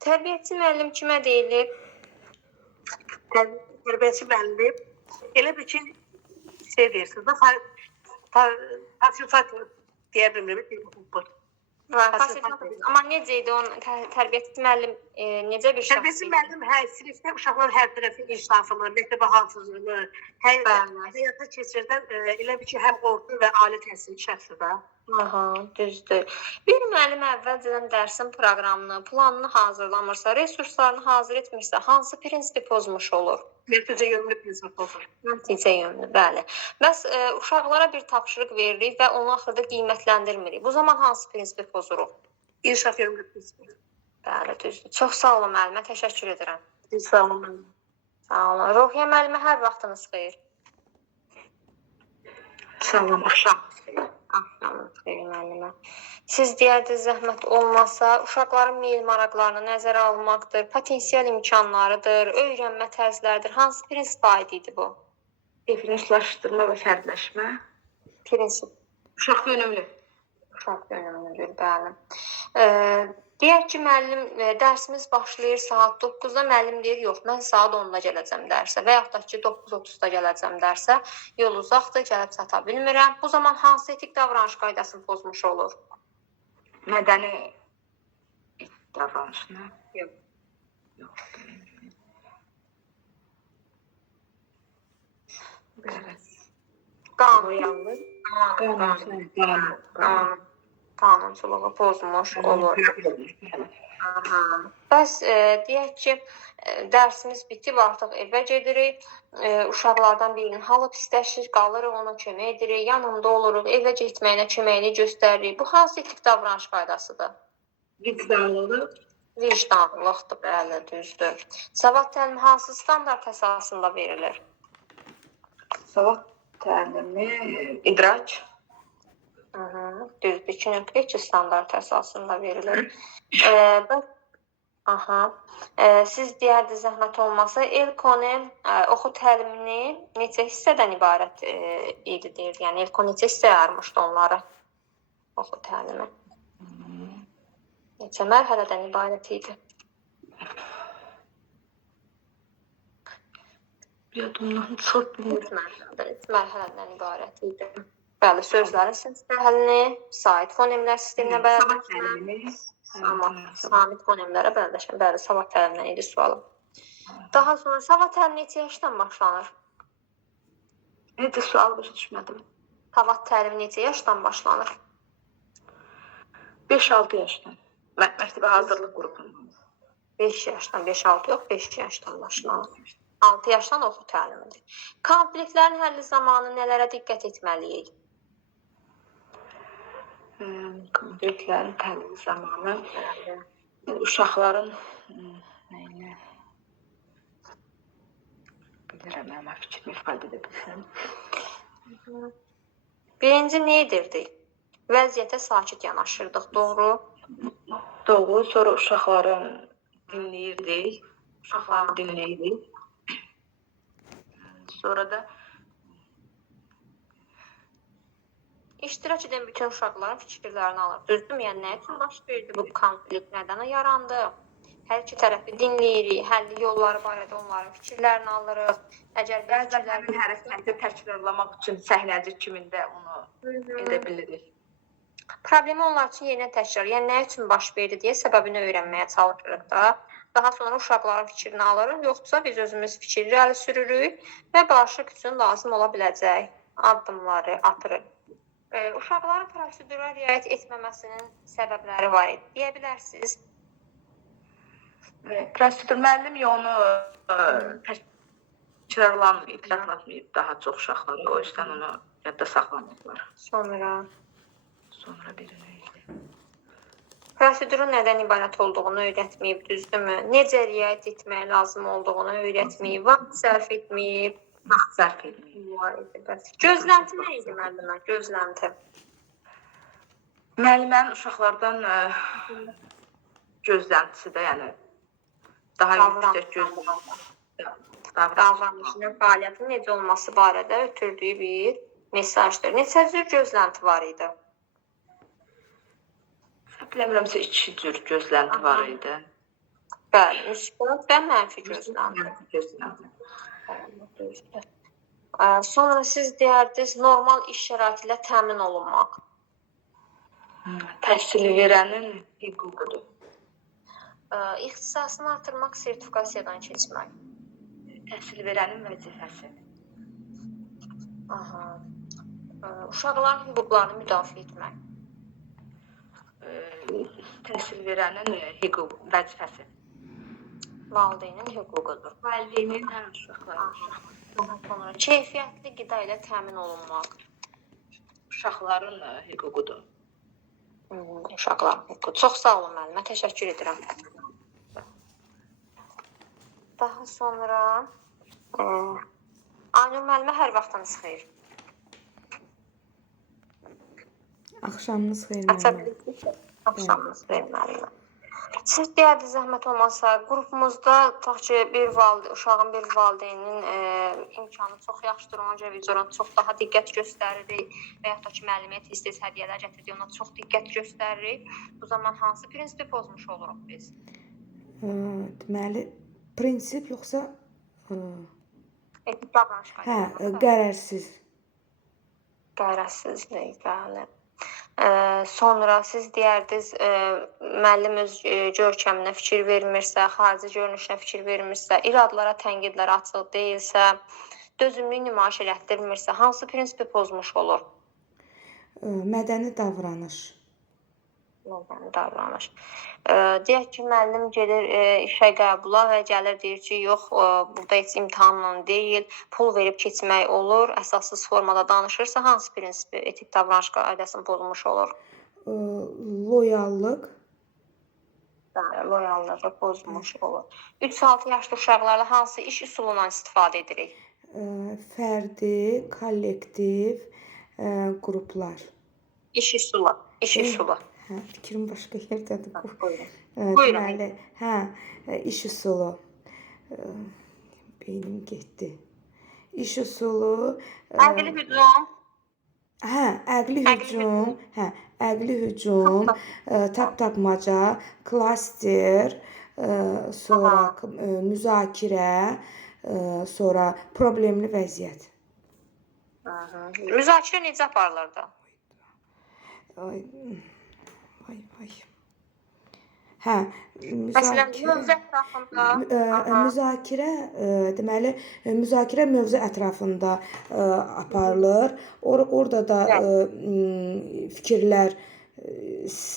Tərbiyəçi müəllim kimə deyilir? Tərbiyəçi müəllim elə bir ki, deyirsiniz da, fasilitator deyə bilmirəm. Amma necə idi onun tərbiyəçi müəllim necə bir şəxs Tərbiyəçi müəllim sinifdə uşaqların hər tərəfi insafını, məktəbə hafızlığını, həyata keçirdən elə bir ki, həm orta və ali təhsil şəxsi də. Aha, düzdür. Bir müəllim əvvəlcədən dərsin proqramını, planını hazırlamırsa, resurslarını hazır etmirsə, hansı prinsipi pozmuş olur? Nəticə yönlü prinsip pozur. Nəticə yönlü, bəli. Bəs uşaqlara bir tapşırıq veririk və onu axırda qiymətləndirmirik. Bu zaman hansı prinsipi pozuruq? İnşaf yönlü prinsip. Bəli, düzdür. Çox sağ olun müəllimə, təşəkkür edirəm. Sağ olun. Sağ olun. Ruhiyyə müəllimə hər vaxtınız xeyir. Sağ olun, axşam. Axşamınız xeyir müəllimə. Siz deyərdiniz, zəhmət olmasa, uşaqların meyil maraqlarını nəzərə almaqdır, potensial imkanlarıdır, öyrənmə tərzləridir. Hansı prinsip aid idi bu? Differensiyalaşdırma və fərdləşmə. Prinsip. Uşaq yönümlü. Uşaq yönümlüdür, bəli. Deyək ki, müəllim, dərsimiz başlayır saat 9-da, müəllim deyir, yox, mən saat 10-da gələcəm dərsə və yaxud da ki, 9:30-da gələcəm dərsə, yol uzaqdır, gəlib çata bilmirəm. Bu zaman hansı etik davranış qaydasını pozmuş olur? Mədəni davranışını. Yox. Qanun. Qanunçuluğu pozmuş olur. Bəs deyək ki, dərsimiz bitib, artıq evə gedirik, uşaqlardan birinin halı pisləşir, qalırıq, ona kömək edirik, yanında oluruq, evə getməyinə köməyini göstəririk. Bu hansı etik davranış qaydasıdır? Vicdanlılıq. Vicdanlıqdır, bəli, düzdür. Savad təlimi hansı standart əsasında verilir? Savad təlimi, idrak. Düzdür, 2.2 standart əsasında verilir. Siz deyərdiniz, zəhmət olmasa, ELKO-nun oxu təlimini neçə hissədən ibarət idi deyir? Yəni, ELKO neçə hissəyə ayırmışdı onları oxu təlimi? Neçə mərhələdən ibarət idi? Yadımdan çox bilmirəm. 3 mərhələdən ibarət idi. Bəli, sözlərin sinsi təhlilini, sait fonemlər sisteminə bələdləşmə, samit fonemlərə bələdləşmə, bəli, savad təliminə idi sualım. Daha sonra savad təlimi neçə yaşdan başlanır? Necə sual başa düşmədim. Savad təlimi neçə yaşdan başlanır? 5-6 yaşdan. Məktəbə hazırlıq qrupundan. 5 yaşdan, 5-6 yox, 5 yaşdan başlanır. 6 yaşdan oxu təlimidir. Konfliktlərin həlli zamanı nələrə diqqət etməliyik? Konfliktlərin həlli zamanı uşaqların nəyinə bilirəm, amma fikrimi ifadə edə bilsəm. Birinci nə edirdik? Vəziyyətə sakit yanaşırdıq, doğru? Doğru, sonra uşaqları dinləyirdik. Uşaqları dinləyirik. Sonra da İştirak edən bütün uşaqların fikirlərini alır. Düzdür, yəni nə üçün baş verdi bu konflikt, nədən yarandı? Hər iki tərəfi dinləyirik, həlli yolları barədə onların fikirlərini alırıq. Əgər bəzən həmin hərəkəti təkrarlamaq üçün səhnəcik kimində onu edə bilirik. Problemi onlar üçün yerinə təkrar, yəni nə üçün baş verdi deyə səbəbini öyrənməyə çalışırıq da. Daha sonra uşaqların fikrini alırıq, yoxsa biz özümüz fikri irəli sürürük və barışıq üçün lazım ola biləcək addımları atırıq. Uşaqların prosedura riayət etməməsinin səbəbləri var idi, deyə bilərsiniz. Prosedur müəllim onu təkrarlatmayıb daha çox uşaqları, o yüzden onu yadda saxlamayıblar. Sonra biri nə idi? Prosedurun nədən ibarət olduğunu öyrətməyib, düzdürmü? Necə riayət etmək lazım olduğunu öyrətməyib, vaxt sərf etməyib. Vaxt sərf etməyib. Gözlənti nə idi müəllimə? Gözlənti. Müəllimənin uşaqlardan gözləntisi də, yəni daha yüksək gözlənti. Davranışının fəaliyyətinin necə olması barədə ötürdüyü bir mesajdır. Neçə cür gözlənti var idi? Biləmirəmsə 2 cür gözlənti var idi. Bəli, müsbət və mənfi gözlənti. Sonra siz deyərdiniz, normal iş şəraiti ilə təmin olunmaq. Təhsil verənin hüququdur. İxtisasını artırmaq, sertifikasiyadan keçmək. Təhsil verənin vəzifəsi. Uşaqların hüquqlarını müdafiə etmək. Təhsil verənin hüquq vəzifəsi. Valideynin hüququdur. Valideynin uşaqların. Sonra keyfiyyətli qida ilə təmin olunmaq. Uşaqların hüququdur. Uşaqların hüququ. Çox sağ olun müəllimə, təşəkkür edirəm. Daha sonra Aynur müəllimə hər vaxtınız xeyir. Axşamınız xeyir müəllimə. Axşamınız xeyir müəllimə. Siz deyərdiniz, zəhmət olmasa, qrupumuzda tutaq ki, uşağın bir valideynin imkanı çox yaxşıdır, ona görə biz ona çox daha diqqət göstəririk və yaxud da ki, müəlliməyə tez-tez hədiyyələr gətirdik, ona çox diqqət göstəririk. Bu zaman hansı prinsipi pozmuş oluruq biz? Deməli, prinsip yoxsa Etik davranış qaydası. qərərsiz. Qərəzsizlik, bəli. Sonra siz deyərdiniz, müəllim öz görkəminə fikir vermirsə, xarici görünüşünə fikir vermirsə, iradlara, tənqidlərə açıq deyilsə, dözümlük nümayiş elətdirmirsə, hansı prinsipi pozmuş olur? Mədəni davranış. Mədəni davranış. Deyək ki, müəllim gedir işə qəbula və gəlir deyir ki, yox, burada heç imtahanla deyil, pul verib keçmək olur, əsassız formada danışırsa, hansı prinsipi, etik davranış qaydasını pozmuş olur? Loyallıq. Loyallığı pozmuş olur. 3-6 yaşlı uşaqlarla hansı iş üsulundan istifadə edirik? Fərdi, kollektiv, qruplar. İş üsulu. İş üsulu. Fikrim başqa yerdədir. Buyurun. Deməli, iş üsulu. Beynim getdi. İş üsulu. Əqli hücum. Əqli hücum. Əqli hücum, tapmaca, klaster, sonra müzakirə, sonra problemli vəziyyət. Müzakirə necə aparılırdı? Vay. Məsələn, mövzu ətrafında. Müzakirə, deməli, müzakirə mövzu ətrafında aparılır. Orada da fikirlər,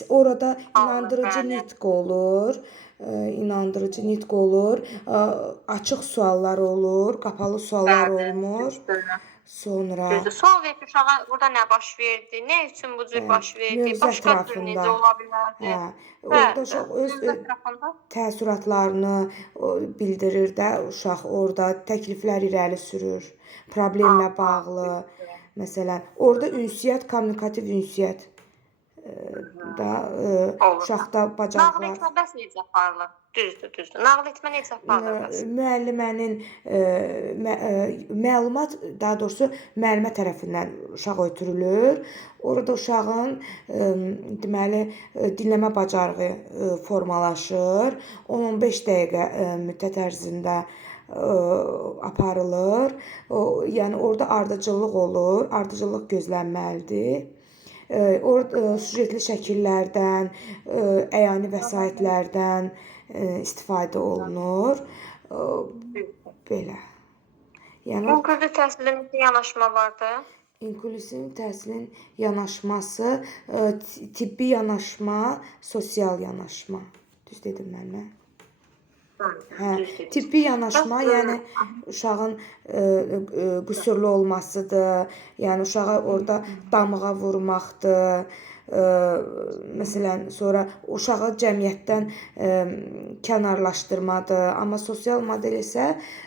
orada inandırıcı nitq olur. Açıq suallar olur, qapalı suallar olmur. Sonra Sual verib uşağa burada nə baş verdi, nə üçün bu cür baş verdi, başqa cür necə ola bilərdi? Orada uşaq öz təəssüratlarını bildirir də, uşaq orada təkliflər irəli sürür, problemlə bağlı. Məsələn, orada ünsiyyət, kommunikativ ünsiyyət da uşaqda bacarıqlar. Nağıl etmə bəs necə aparılır? Düzdür. Nağıl etmə necə aparılır bəs? Müəllimənin məlumat, daha doğrusu müəllimə tərəfindən uşaq ötürülür. Orada uşağın deməli dinləmə bacarığı formalaşır. 10-15 dəqiqə müddət ərzində aparılır. Yəni orada ardıcıllıq olur, ardıcıllıq gözlənməlidir. Orada süjetli şəkillərdən, əyani vəsaitlərdən istifadə olunur. Belə. Yəni İnklüziv təhsilin yanaşma vardı. İnklüziv təhsilin yanaşması, tibbi yanaşma, sosial yanaşma. Düz dedim mən. Hə, tibbi yanaşma, yəni uşağın qüsurlu olmasıdır. Yəni uşağa orada damğa vurmaqdır. Məsələn, sonra uşağı cəmiyyətdən kənarlaşdırmadır. Amma sosial model isə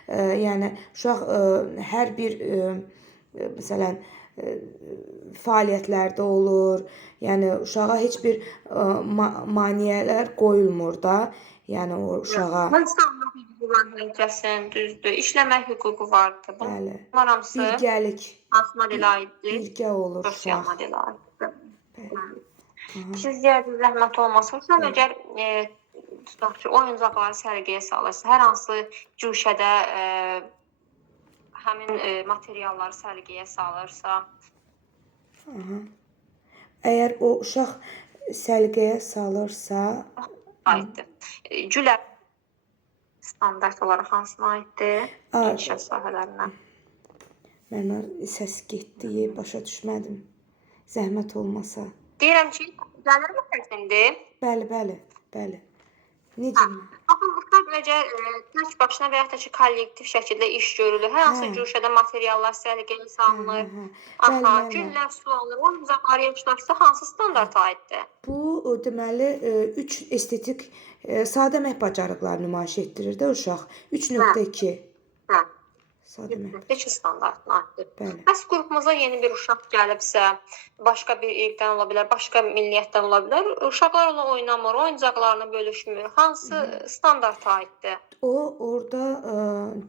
yəni uşaq hər bir məsələn fəaliyyətlərdə olur. Yəni uşağa heç bir maneələr qoyulmur da. Yəni o uşağa İnsanlıq hüququ var həmçəsin, düzdür. İşləmək hüququ vardır. bəli, Bunlar hamısı birgəlik, hansı modelə aiddir? birgə olur Sosial uşaq. modelə aiddir. Aha. Siz deyərdiniz, zəhmət olmasın. Sən əgər tutaq ki, oyuncaqları sərgiyə salırsa, hər hansı cüşədə həmin materialları sərgiyə salırsa, Aha. Əgər o uşaq səliqəyə salırsa, aiddir. Gülə standart olaraq hansına aiddir? İnşaat sahələrinə. mənə səs getdi, başa düşmədim. Zəhmət olmasa. Deyirəm ki, gəlirmi səsində? Bəli, bəli, bəli. Necə? Baxın, uşaq əgər tək başına və ya da ki, kollektiv şəkildə iş görülür, hər hansı cüşədə materiallar sərgiyə salınır, güllər sulanır, oyuncaqlar yaşlaşsa hansı standarta aiddir? Bu deməli 3 estetik sadə əmək bacarıqları nümayiş etdirir də uşaq. 3.2. Hə. Sadə əmək. Peki standartına aiddir. Bəli. Bəs qrupumuza yeni bir uşaq gəlibsə, başqa bir irqdən ola bilər, başqa milliyyətdən ola bilər, uşaqlar ona oynamır, oyuncaqlarını bölüşmür. Hansı standarta aiddir? O orada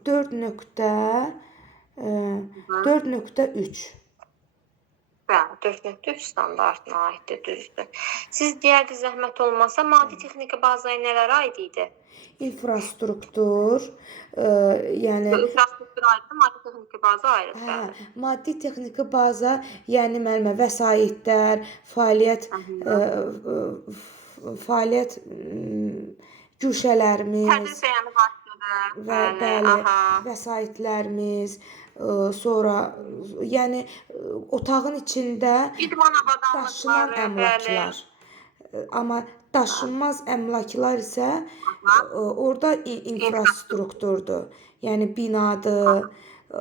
4.3. Bəli, 4.3 standartına aiddir, düzdür. Siz deyərdiniz, zəhmət olmasa, maddi texniki bazaya nələrə aid idi? İnfrastruktur, yəni İnfrastruktur aiddir, maddi texniki baza aiddir. hə, maddi texniki baza, yəni müəllimə vəsaitlər, fəaliyyət güşələrimiz Tədris bəyanı vasitələr, və bəli, vəsaitlərimiz, sonra yəni otağın içində idman daşınan avadanlıqları, əmlaklar. Amma daşınmaz əmlaklar isə orada infrastrukturdur. Yəni binadır,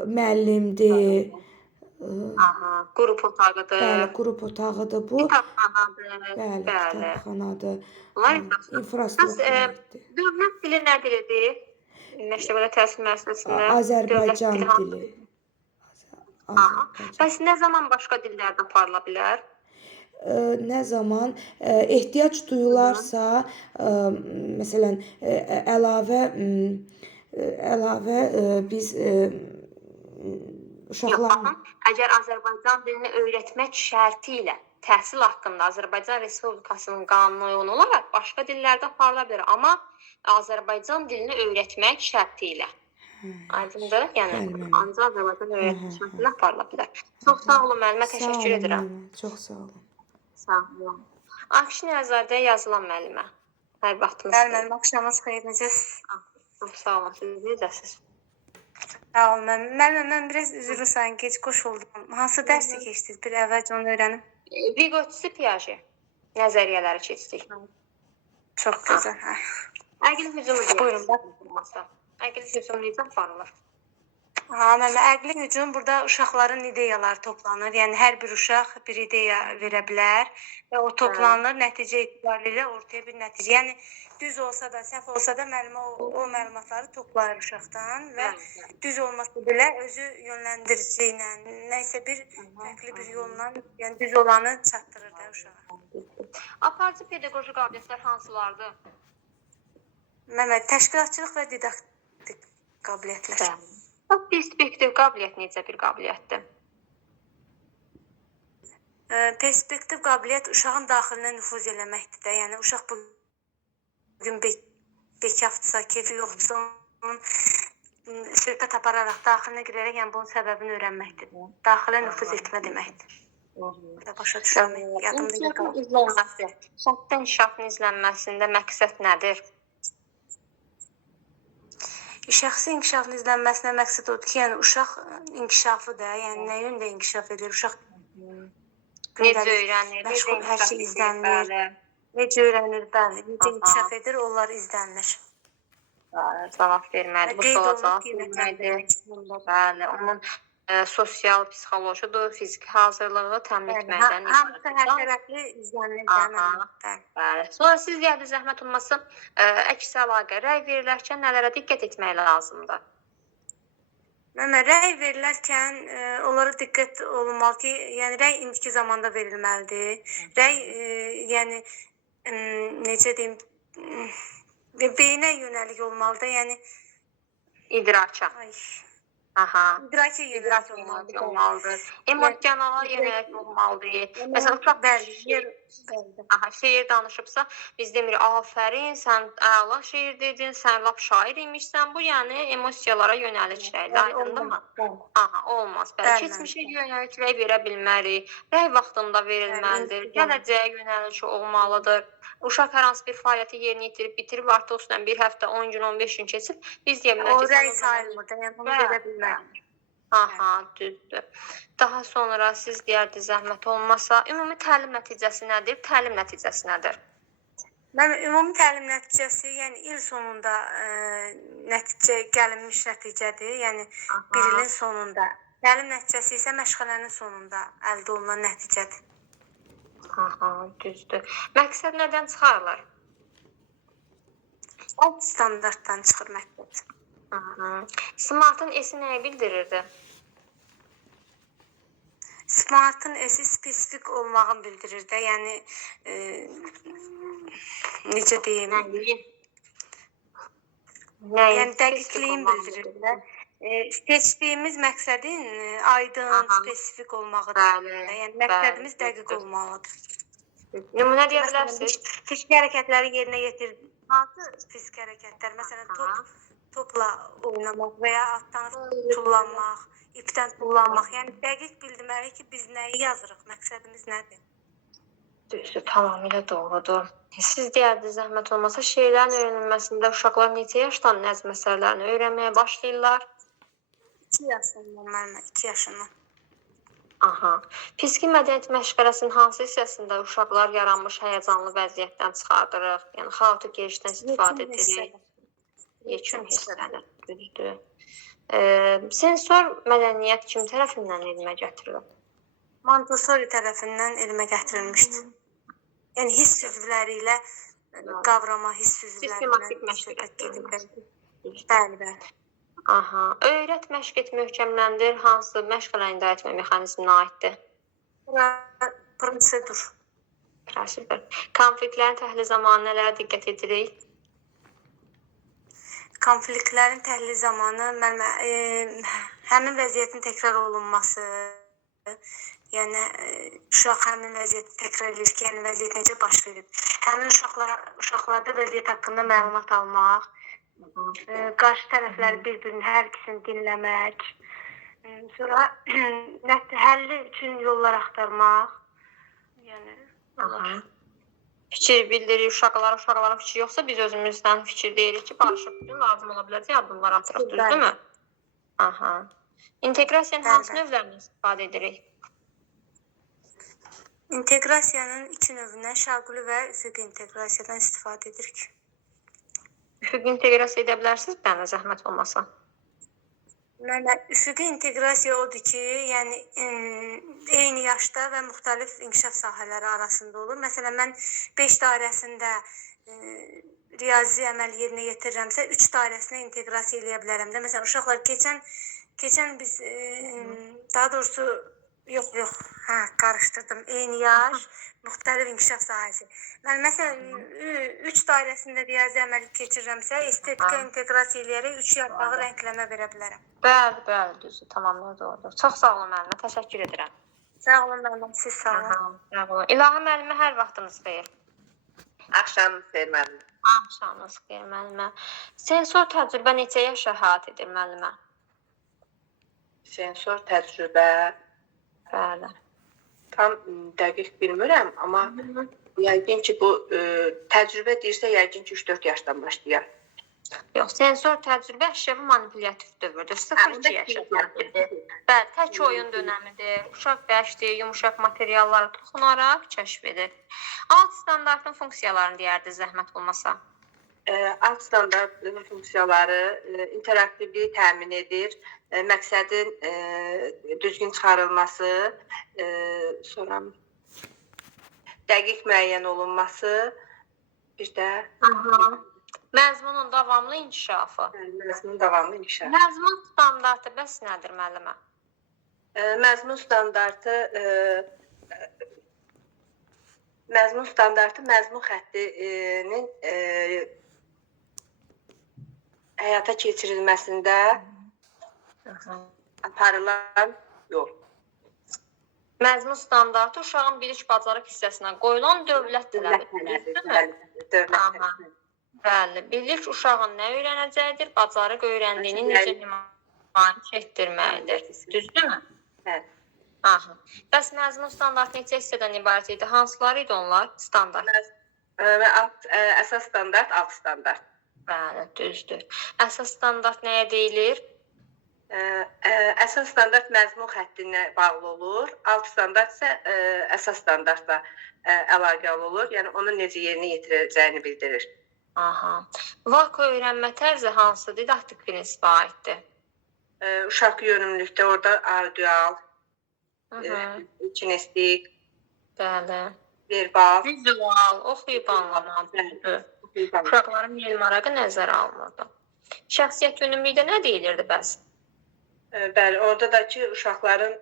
müəllimdir, qrup otağıdır. bəli, qrup otağıdır bu. Kitabxanadır. Bəli, kitabxanadır. Bunlar İnfrastrukturdur. Dövlət dili nə dilidir? Məktəbədə təhsil müəssisəsində Azərbaycan dili. Bəs nə zaman başqa dillərdə aparıla bilər? Nə zaman ehtiyac duyularsa, məsələn, əlavə biz uşaqların Baxın, əgər Azərbaycan dilini öyrətmək şərti ilə təhsil haqqında Azərbaycan Respublikasının qanununa uyğun olaraq başqa dillərdə aparıla bilər, amma Azərbaycan dilini öyrətmək şərti ilə. Aydındır? Yəni ancaq Azərbaycan öyrətmək şərti ilə aparıla bilər. Çox sağ olun müəllimə, təşəkkür edirəm. Çox sağ olun. Sağ olun. Akşin Azadəyə yazılan müəllimə. Hər vaxtınız xeyir. Müəllim, axşamınız xeyir, necəsiz? Çox sağ olun, siz necəsiz? Sağ olun, müəllim, mən biraz üzrlüsən, gec qoşuldum. Hansı dərsi keçdiniz? Bir əvvəlcə onu öyrənim. Vygotsky Piaget nəzəriyyələri keçdik. Çox gözəl. Əqli hücumu deyək. Buyurun, bax. Əqli hücum necə aparılır? Müəllim, əqli hücum burada uşaqların ideyaları toplanır. Yəni hər bir uşaq bir ideya verə bilər və o toplanır, nəticə etibarilə ortaya bir nəticə. Yəni düz olsa da, səhv olsa da müəllimə o məlumatları toplayır uşaqdan və düz olmasa belə özü yönləndirici ilə, nəsə bir fərqli bir yolla, yəni düz olanı çatdırır da uşağa. Aparıcı pedaqoji qabiliyyətlər hansılardır? Müəllim, təşkilatçılıq və didaktik qabiliyyətlər. Perspektiv qabiliyyət necə bir qabiliyyətdir? Perspektiv qabiliyyət uşağın daxilinə nüfuz eləməkdir də. Yəni uşaq bugün bekafdırsa, keyfi yoxdursa, onun söhbət apararaq daxilinə girərək, yəni bunun səbəbini öyrənməkdir. Daxilə nüfuz etmə deməkdir. Başa düşürəm. Yadımda qalır. Şəxsi inkişafın izlənməsində məqsəd nədir? Şəxsi inkişafın izlənməsinə məqsəd odur ki, yəni uşaq inkişafı da, yəni nə yöndə inkişaf edir? Uşaq Necə öyrənir? məşğul hər şey izlənilir. Necə öyrənir, bəli, necə inkişaf edir, onlar izlənilir. cavab verməlidir. Bu Qeyd suala olunub cavab qiymətləndirmək. verməlidir. Bəli, onun sosial, psixoloji, fiziki hazırlığı təmin etməkdən Hamısı hərtərəfli izlənir də Aha. mənim. Bəli. Sonra siz deyərdiniz zəhmət olmasa əks əlaqə rəy verilərkən nələrə diqqət etmək lazımdır? Məmə rəy verilərkən onlara diqqət olunmalı ki, yəni rəy indiki zamanda verilməlidir. Rəy yəni necə deyim, beyinə yönəlik olmalıdır. Yəni İdraka. ay, Aha. idraki İdrak yönəlik yönəlik olmalıdır. olmalıdır. Emosionala yönəlik olmalıdır. Məsələn, uşaq Bəli, Aha, şeir danışıbsa, biz demirik, afərin, sən əla şeir dedin, sən lap şair imişsən. Bu, yəni emosiyalara yönəlik şeydir, aydındırmı? Aha, olmaz. Bəli, Bəli. keçmişə yönəlik rəy verə bilmərik. Rəy vaxtında verilməlidir. Gələcəyə yönəlik olmalıdır. Uşaq hər hansı bir fəaliyyəti yerinə yetirib, bitirib, artıq üstündən bir həftə, 10 gün, 15 gün keçib, biz deyə O bilərik ki, rəy sən o sayılmır da, yəni onu Bəli, verə bilmərik. Aha, düzdür. Daha sonra siz deyərdiniz zəhmət olmasa, ümumi təlim nəticəsi nədir? Təlim nəticəsi nədir? Mən ümumi təlim nəticəsi, yəni il sonunda nəticə gəlinmiş nəticədir. Yəni bir ilin sonunda. Təlim nəticəsi isə məşğələnin sonunda əldə olunan nəticədir. Aha, düzdür. Məqsəd nədən çıxarılır? Alt standartdan çıxır məqsəd. Smartın S-i nəyi bildirirdi? Smartın S-i spesifik olmağını bildirir də. Yəni necə deyim? Yəni dəqiqliyin bildirir də. Seçdiyimiz məqsədin aydın, spesifik olmağıdır. Yəni məqsədimiz dəqiq olmalıdır. Nümunə deyə bilərsiniz? Fiziki hərəkətləri yerinə yetir. Hansı fiziki hərəkətlər? Məsələn, topla oynamaq və ya atdan tullanmaq, ipdən tullanmaq. Yəni dəqiq bildirməliyik ki, biz nəyi yazırıq, məqsədimiz nədir? Düzdür, tamamilə doğrudur. Siz deyərdiniz zəhmət olmasa, şeirlərin öyrənilməsində uşaqlar neçə yaşdan nəzm əsərlərini öyrənməyə başlayırlar? 2 yaşından, mənim 2 yaşından. Aha. Fiziki mədəniyyət məşğələsinin hansı hissəsində uşaqlar yaranmış həyəcanlı vəziyyətdən çıxardırıq? Yəni xaotik yerişdən istifadə edirik. Yekun hissədə. Düzdür. Sensor mədəniyyət kim tərəfindən elmə gətirilib? Montessori tərəfindən elmə gətirilmişdir. Yəni hiss üzvləri ilə qavrama, hiss Sistematik üzvlərindən məşq söhbət gedir. Bəli, bəli. Aha. Öyrət, məşq et, möhkəmləndir. Hansı məşğələ idarə etmə mexanizminə aiddir? Prosedur. Prosedur. Konfliktlərin təhlili zamanı nələrə diqqət edirik? Konfliktlərin təhlili zamanı həmin vəziyyətin təkrar olunması, yəni uşaq həmin vəziyyəti təkrar edir ki, yəni vəziyyət necə baş verib. Həmin uşaqlarda vəziyyət haqqında məlumat almaq, qarşı tərəfləri bir-birinin hər ikisini dinləmək, sonra həlli üçün yollar axtarmaq. Yəni Fikir bildirir uşaqların fikri yoxsa biz özümüzdən fikir deyirik ki, barışıq üçün lazım ola biləcək addımlar atırıq, düzdürmü? Aha. İnteqrasiyanın hansı növlərindən istifadə edirik? İnteqrasiyanın 2 növündən şaquli və üfüqi inteqrasiyadan istifadə edirik. Üfüqi inteqrasiya edə bilərsiniz, bənə zəhmət olmasa. Üfüqi inteqrasiya odur ki, yəni eyni yaşda və müxtəlif inkişaf sahələri arasında olur. Məsələn, mən 5 dairəsində riyazi əməl yerinə yetirirəmsə, 3 dairəsinə inteqrasiya eləyə bilərəm də. Məsələn, uşaqlar keçən biz daha doğrusu yox, qarışdırdım. Eyni yaş, müxtəlif inkişaf sahəsi. Mən məsələn 3 dairəsində riyazi əməl keçirirəmsə, estetika inteqrasiya eləyərək 3 yarpağı rəngləmə verə bilərəm. Bəli, düzdür, tamamilə doğrudur. Çox sağ olun müəllimə, təşəkkür edirəm. Sağ olun müəllimə, siz sağ olun. Sağ olun. İlahə müəllimə, hər vaxtınız xeyir. Axşamınız xeyir müəllim. Axşamınız xeyir müəllimə. Sensor təcrübə neçə yaş əhatə edir müəllimə? Sensor təcrübə Bəli. tam dəqiq bilmirəm, amma yəqin ki bu təcrübə deyirsə yəqin ki 3-4 yaşdan başlayır. Yox, sensor təcrübə əşyəvi manipulyattiv dövrdür. 0-2 yaşa qədərdir. Bəli, tək oyun dönəmidir. Uşaq bəşdir, yumuşaq materiallara toxunaraq kəşf edir. Alt standartın funksiyalarını deyərdiniz zəhmət olmasa. alt standart funksiyaları interaktivliyi təmin edir, məqsədin düzgün çıxarılması, sonra dəqiq müəyyən olunması, bir də Məzmunun davamlı inkişafı. məzmunun davamlı inkişafı. Məzmun standartı bəs nədir müəllimə? Məzmun standartı məzmun xəttinin həyata keçirilməsində aparılan yol. Məzmun standartı uşağın bilik bacarıq hissəsinə qoyulan dövlət tələbidir. Dövlət. Bəli, bilik uşağın nə öyrənəcəyidir, bacarıq öyrəndiyini necə nümayiş etdirməlidir. Düzdürmü? Bəli. Aha. Bəs məzmun standartı neçə hissədən ibarət idi? Hansıları idi onlar? Standart. Əsas standart, alt standart. Bəli, düzdür. Əsas standart nəyə deyilir? Əsas standart məzmun xəttinə bağlı olur. Alt standart isə əsas standartla əlaqəli olur. Yəni onun necə yerinə yetirəcəyini bildirir. Aha. Vak öyrənmə tərzi hansı didaktik prinsipə aiddir? Uşaq yönümlülükdə orada ardual, kinestik, Bəli. verbal, Vizual, oxuyub anlamalıdır. Uşaqların milli marağı nəzərə alınırdı. Şəxsiyyət yönümlülükdə nə deyilirdi bəs? Bəli, orada da ki uşaqların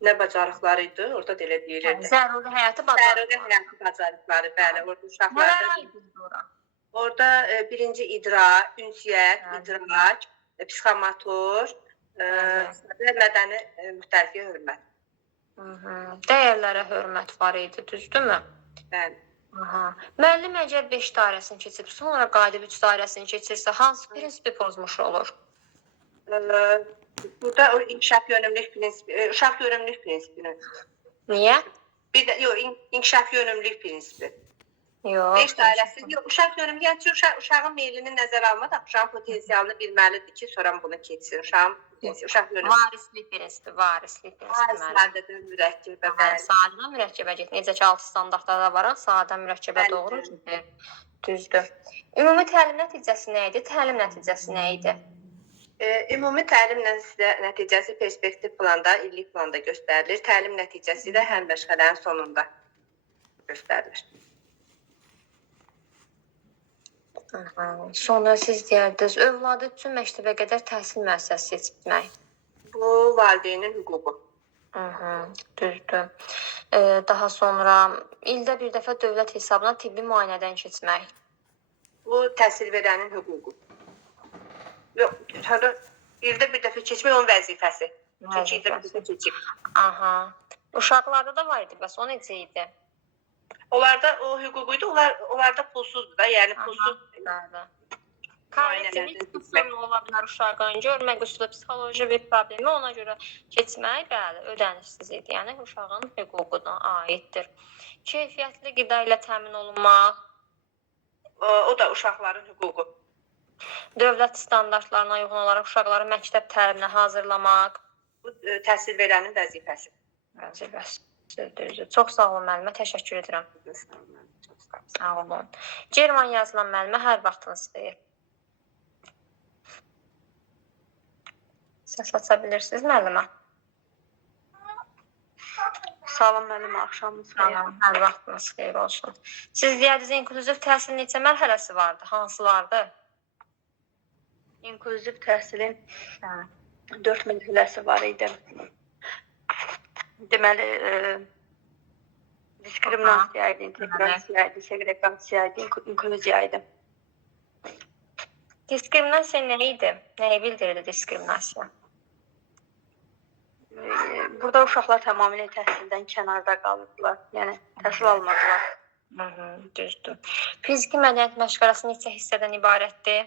nə bacarıqları idi, orada da elə deyilirdi. Zəruri həyatı Zəruri bacarıqları. həyatı bacarıqları, bəli, orada Nələr uşaqlarda aiddir ora? orada birinci idrak, ünsiyyət, idrak, psixomotor və mədəni müxtəlifliyə hörmət. Dəyərlərə hörmət var idi, düzdürmü? Bəli. Aha. Müəllim əgər 5 dairəsini keçib, sonra qayıdıb 3 dairəsini keçirsə, hansı prinsipi pozmuş olur? Burada o inkişaf yönümlülük prinsipi, uşaq yönümlülük prinsipini. Niyə? Bir də yox, inkişaf yönümlülük prinsipi. Yox. 5 dairəsi, yox, uşaq yönümlülük, yəni uşağın meylini nəzərə almadan uşağın potensialını bilməlidir ki, sonra bunu keçsin. Uşaq yönümlülük. Varislik prinsipi, varislik prinsipi. Sadədən mürəkkəbə, bəli. Sadə mürəkkəbə get. Necə ki, alt standartlarda var, sadə mürəkkəbə doğru gedir. Düzdür. Ümumi təlim nəticəsi nə idi? Təlim nəticəsi nə idi? Ümumi təlim nəticəsi perspektiv planda, illik planda göstərilir. Təlim nəticəsi də həm məşğələnin sonunda göstərilir. Sonra siz deyərdiniz, övladı üçün məktəbə qədər təhsil müəssisəsi seçmək. Bu valideynin hüququ. Düzdür. Daha sonra ildə bir dəfə dövlət hesabına tibbi müayinədən keçmək. Bu təhsil verənin hüququ. Yox, ildə bir dəfə keçmək onun vəzifəsi. Çünki ildə bir dəfə keçib. Aha. Uşaqlarda da var idi, bəs o necə idi? Onlarda o hüququydu, onlarda pulsuzdur da, yəni pulsuz. Kognitiv qüsurlu ola bilər uşağın, görmək qüsurlu, psixoloji bir problemi, ona görə keçmək, bəli, ödənişsiz idi. Yəni uşağın hüququna aiddir. Keyfiyyətli qida ilə təmin olunmaq. O da uşaqların hüququ. Dövlət standartlarına uyğun olaraq uşaqları məktəb təliminə hazırlamaq. Bu təhsil verənin vəzifəsi. Vəzifəsi. Çox sağ olun müəllimə, təşəkkür edirəm. Sağ olun. German yazılan müəllimə hər vaxtınız xeyir. Səs aça bilirsiniz müəllimə? Salam müəllimə, axşamınız xeyir. Hər vaxtınız xeyir olsun. Siz deyədiniz, inklüziv təhsil neçə mərhələsi vardı? Hansılardı? İnklüziv təhsilin 4 mərhələsi var idi. Deməli, diskriminasiya idi, inteqrasiya idi, segregasiya idi, inklüziya idi. Diskriminasiya nə idi? Nəyi bildirirdi diskriminasiya? Burada uşaqlar tamamilə təhsildən kənarda qalırdılar, yəni təhsil almadılar. Düzdür. Fiziki mədəniyyət məşğələsi neçə hissədən ibarətdir?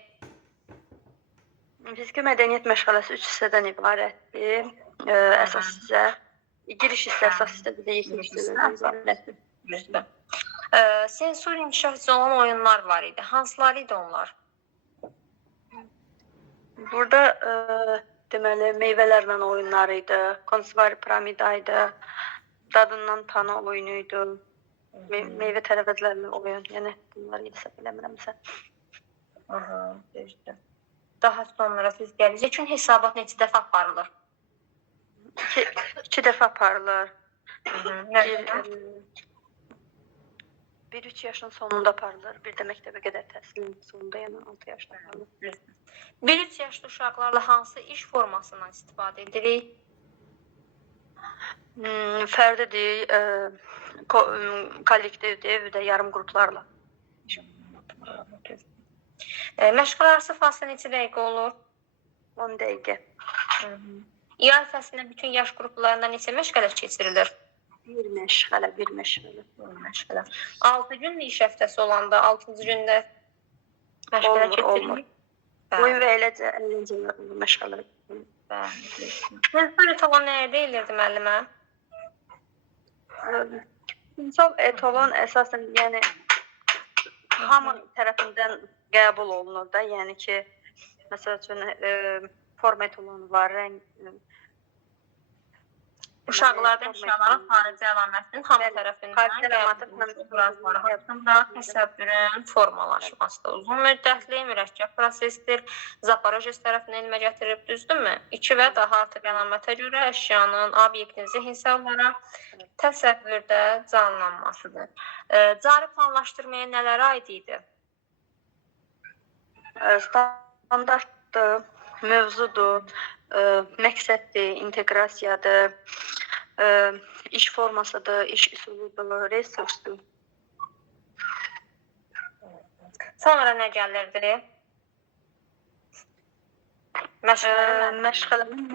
Fiziki mədəniyyət məşğələsi 3 hissədən ibarətdir. Əsas hissə, giriş hissə, əsas hissə, bir də ikinci hissədən ibarətdir. Düzdür. Sensor inkişaf üçün olan oyunlar var idi. Hansıları idi onlar? Burada deməli meyvələrlə oyunlar idi, konservari piramida idi, dadından tanı oyunu idi. Meyvə tərəvəzlərlə olan, yəni bunları hesab eləmirəmsə. Aha, düzdür. Daha sonra siz gəlincə üçün hesabat neçə dəfə aparılır? 2 dəfə aparılır. Bir 3 yaşın sonunda aparılır, bir də məktəbə qədər təhsilin sonunda, yəni 6 yaşda aparılır. 1-3 yaşlı uşaqlarla hansı iş formasından istifadə edirik? Fərdidir, kollektivdir, bir də yarım qruplarla. Məşğələ arası fasilə neçə dəqiqə olur? 10 dəqiqə. Yay fəslində bütün yaş qruplarında neçə məşğələ keçirilir? Bir məşğələ. 6 gün iş həftəsi olanda 6-cı gündə məşğələ keçirilir. Oyun və əyləncə məşğələ. Siniflər etalon nəyə deyilirdi müəllimə? Sinifsal etalon əsasən, yəni hamı tərəfindən qəbul olunur da, yəni ki, məsəl üçün forma etalonu var, rəng. Uşaqlarda əşyaların xarici əlamətinin hamı tərəfindən qəbul haqqında təsəvvürün formalaşmasıdır. Uzun müddətli mürəkkəb prosesdir. Zaporojets tərəfindən elmə gətirib, düzdürmü? 2 və daha artıq əlamətə görə əşyanın, obyektin zihinsel olaraq təsəvvürdə canlanmasıdır. Cari planlaşdırmaya nələrə aid idi? Standartdır, mövzudur, məqsəddir, inteqrasiyadır, iş formasıdır, iş üsuludur, resursdur. Sonra nə gəlirdi? Məşğələnin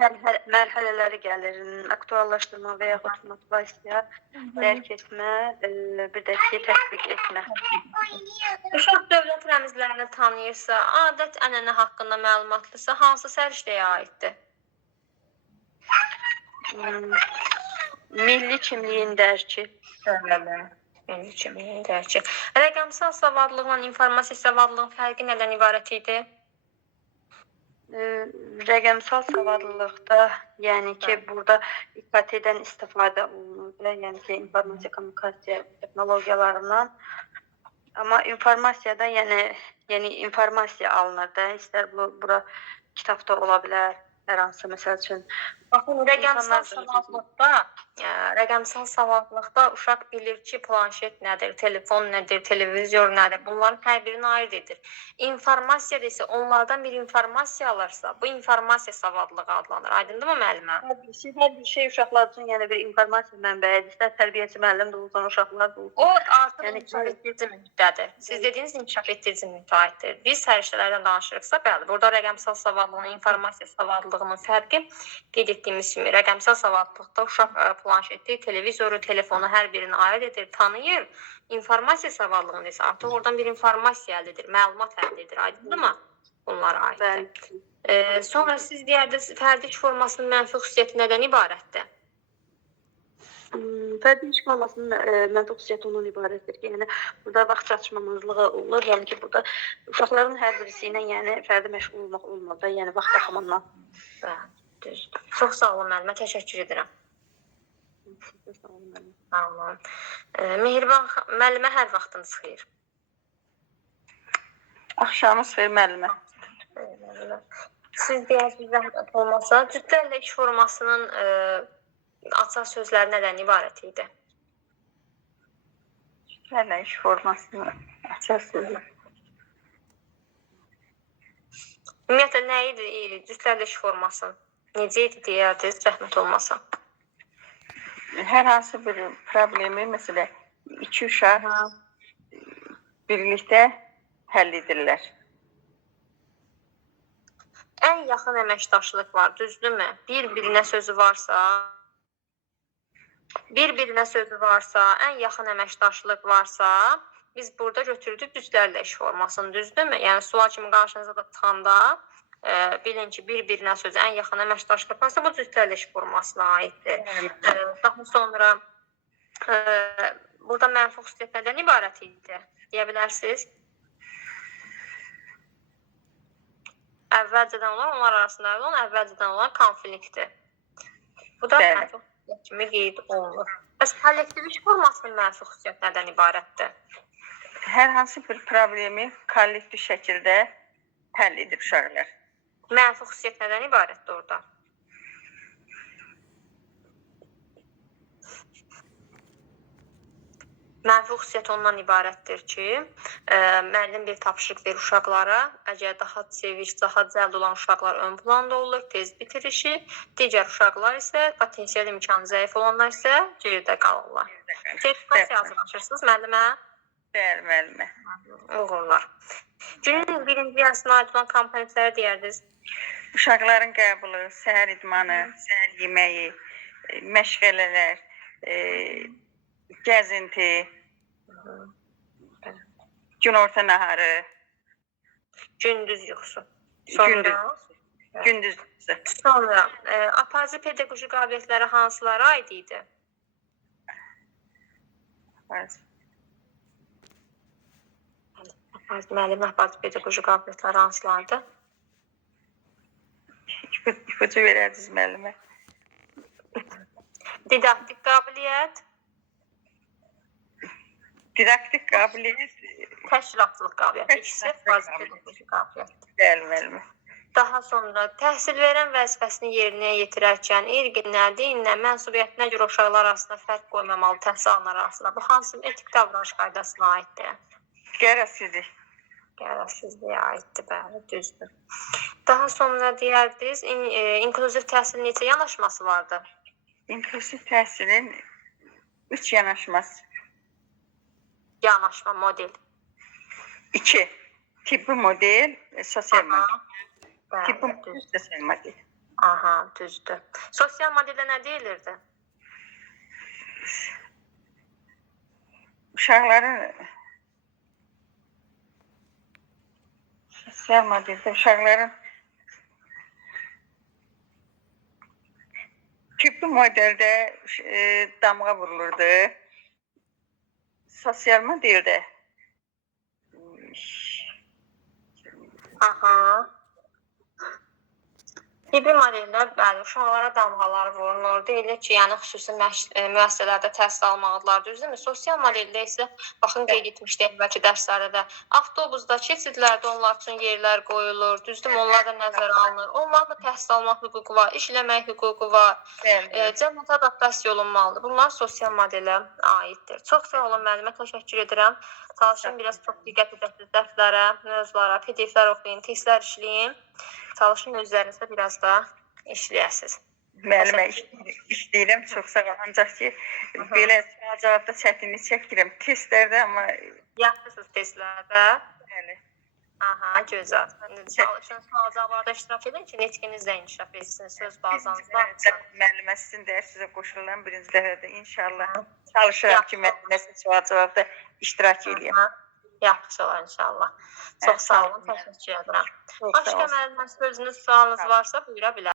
mərhələləri gəlir, aktuallaşdırma və yaxud motivasiya, dərk etmə, bir də ki, tətbiq etmə. Uşaq dövlət rəmzlərini tanıyırsa, adət ənənə haqqında məlumatlısa, hansı səriştəyə aiddir? Milli kimliyin dərki. Milli kimliyin dərki. Rəqəmsal savadlığla informasiya savadlığın fərqi nədən ibarət idi? Rəqəmsal savadlılıqda, yəni ki, burada İKT-dən istifadə olunur, yəni ki, informasiya kommunikasiya texnologiyalarından. Amma informasiyada, yəni informasiya alınır da, istər bura kitabda ola bilər, hər hansı, məsəl üçün. Baxın, rəqəmsal savadlıqda uşaq bilir ki, planşet nədir, telefon nədir, televizor nədir, bunların hər birini ayırt edir. İnformasiyada isə onlardan bir informasiya alırsa, bu informasiya savadlığı adlanır. Aydındır mı müəllimə? Hər bir şey uşaqlar üçün yəni bir informasiya mənbəyidir. İstər tərbiyəçi müəllim də olsun, uşaqlar da olsun. O artıq inkişaf etdirici müddədir. Siz dediyiniz inkişaf etdirici müddədir. Biz səriştələrdən danışırıqsa, bəli, burada rəqəmsal savadlığın, informasiya savadlığının fərqi qeyd etdiyimiz kimi, rəqəmsal savadlıqda uşaq planşeti, televizoru, telefonu hər birini ayırt edir, tanıyır. İnformasiya savadlığında isə artıq oradan bir informasiya əldə edir, məlumat əldə edir. Aydındır mı? Bunlara aiddir. Sonra siz deyərdiniz, fərdi iş formasının mənfi xüsusiyyəti nədən ibarətdir? Fərdi iş formasının mənfi xüsusiyyəti ondan ibarətdir ki, yəni burada vaxt çatışmamazlığı olur, yəni ki, burada uşaqların hər birisi ilə yəni fərdi məşğul olmaq olmur da, yəni vaxt baxımından. Düzdür. Çox sağ olun müəllimə, təşəkkür edirəm. Tamam. Mehriban müəllimə hər vaxtınız xeyir. Axşamınız xeyir müəllimə. Siz deyirsiniz zəhmət olmasa, cütlərlə iş formasının açar sözləri nədən ibarət idi? Cütlərlə iş formasının açar sözü. Ümumiyyətlə, nə idi cütlərlə iş forması? Necə idi deyərdiniz, zəhmət olmasa? Hər hansı bir problemi, məsələn, 2 uşaq birlikdə həll edirlər. Ən yaxın əməkdaşlıq var, düzdürmü? Bir-birinə sözü varsa, ən yaxın əməkdaşlıq varsa, biz burada götürdük cütlərlə iş formasını, düzdürmü? Yəni, sual kimi qarşınıza da çıxanda, bilin ki, bir-birinə sözü ən yaxın əməkdaşlıq varsa, bu cütlərlə iş formasına aiddir. Daha sonra burada mənfi xüsusiyyət nədən ibarət idi? Deyə bilərsiniz? Əvvəlcədən olan, onlar arasında olan əvvəlcədən olan konfliktdir. Bu da mənfi xüsusiyyət kimi qeyd olunur. Bəs kollektiv iş formasının mənfi xüsusiyyəti nədən ibarətdir? Hər hansı bir problemi kollektiv şəkildə həll edir uşaqlar. Mənfi xüsusiyyət nədən ibarətdir orada? Mənfi xüsusiyyət ondan ibarətdir ki, müəllim bir tapşırıq verir uşaqlara. Əgər daha sevinç, daha cəld olan uşaqlar ön planda olur, tez bitirir işi. Digər uşaqlar isə, potensial imkanı zəif olanlar isə geridə qalırlar. Sertifikasiya hazırlaşırsınız müəllimə? Bəli, müəllimə. Uğurlar. Günün birinci yarısına aid olan komponentləri deyərdiniz. Uşaqların qəbulu, səhər idmanı, səhər yeməyi, məşğələlər, gəzinti, günorta naharı, Gündüz yuxusu. gündüz. Sonra aparıcı pedaqoji qabiliyyətləri hansılara aid idi? Müəllim aparıcı pedaqoji qabiliyyətləri hansılardır? İpucu verərdiniz müəllimə. Didaktik qabiliyyət, Didaktik qabiliyyət, təşkilatçılıq qabiliyyəti, ikisi aparıcı pedaqoji qabiliyyətdir. bəli, müəllimə. Daha sonra təhsil verən vəzifəsini yerinə yetirərkən irqinə, dininə, mənsubiyyətinə görə uşaqlar arasında fərq qoymamalı təhsil alanlar arasında. Bu hansı etik davranış qaydasına aiddir? Qərəzsizlik. Qərəzsizliyə aiddir, bəli, düzdür. Daha sonra deyərdiniz, inklüziv təhsilin neçə yanaşması vardır? İnklusiv təhsilin 3 yanaşması. Yanaşma, model. 2. Tibbi model, sosial model. Bəli, Tibbi model, sosial model. Aha, düzdür. Sosial modeldə nə deyilirdi? Uşaqların sosial modeldə uşaqların tibbi modeldə damğa vurulurdu. Sosial modeldə Aha. Tibbi modeldə bəli, uşaqlara damğalar vurulur. Deyilir ki, yəni xüsusi müəssisələrdə təhsil almalıdırlar, düzdürmü? Sosial modeldə isə baxın qeyd etmişdik əvvəlki dərslərdə də avtobusda, keçidlərdə onlar üçün yerlər qoyulur, düzdürmü? Onlar da nəzərə alınır. Onların da təhsil almaq hüququ var, işləmək hüququ var. Cəmiyyətə adaptasiya olunmalıdır. Bunlar sosial modelə aiddir. Çox sağ olun müəllimə, təşəkkür edirəm. Çalışın biraz çox diqqət edəsiniz dərslərə, mövzulara, PDF-lər oxuyun, testlər işləyin. Çalışın özlərinizdə biraz da işləyəsiniz. Müəllimə işləyirəm, çox sağ ol. Ancaq ki, belə cavabda çətinlik çəkirəm. Testlərdə amma... Yaxşısınız testlərdə? Bəli. Aha, gözəl. Çalışın, sual cavablarda iştirak edin ki, nitqiniz də inkişaf etsin, söz bazanızda. Müəllimə sizin dərsinizə qoşulan birinci dəfədə inşallah çalışıram ki, müəllimə sual cavabda iştirak edeyim. Yaxşı olar inşallah. Çox sağ olun, təşəkkür edirəm. Başqa müəllimə sözünüz, sualınız varsa buyura bilər.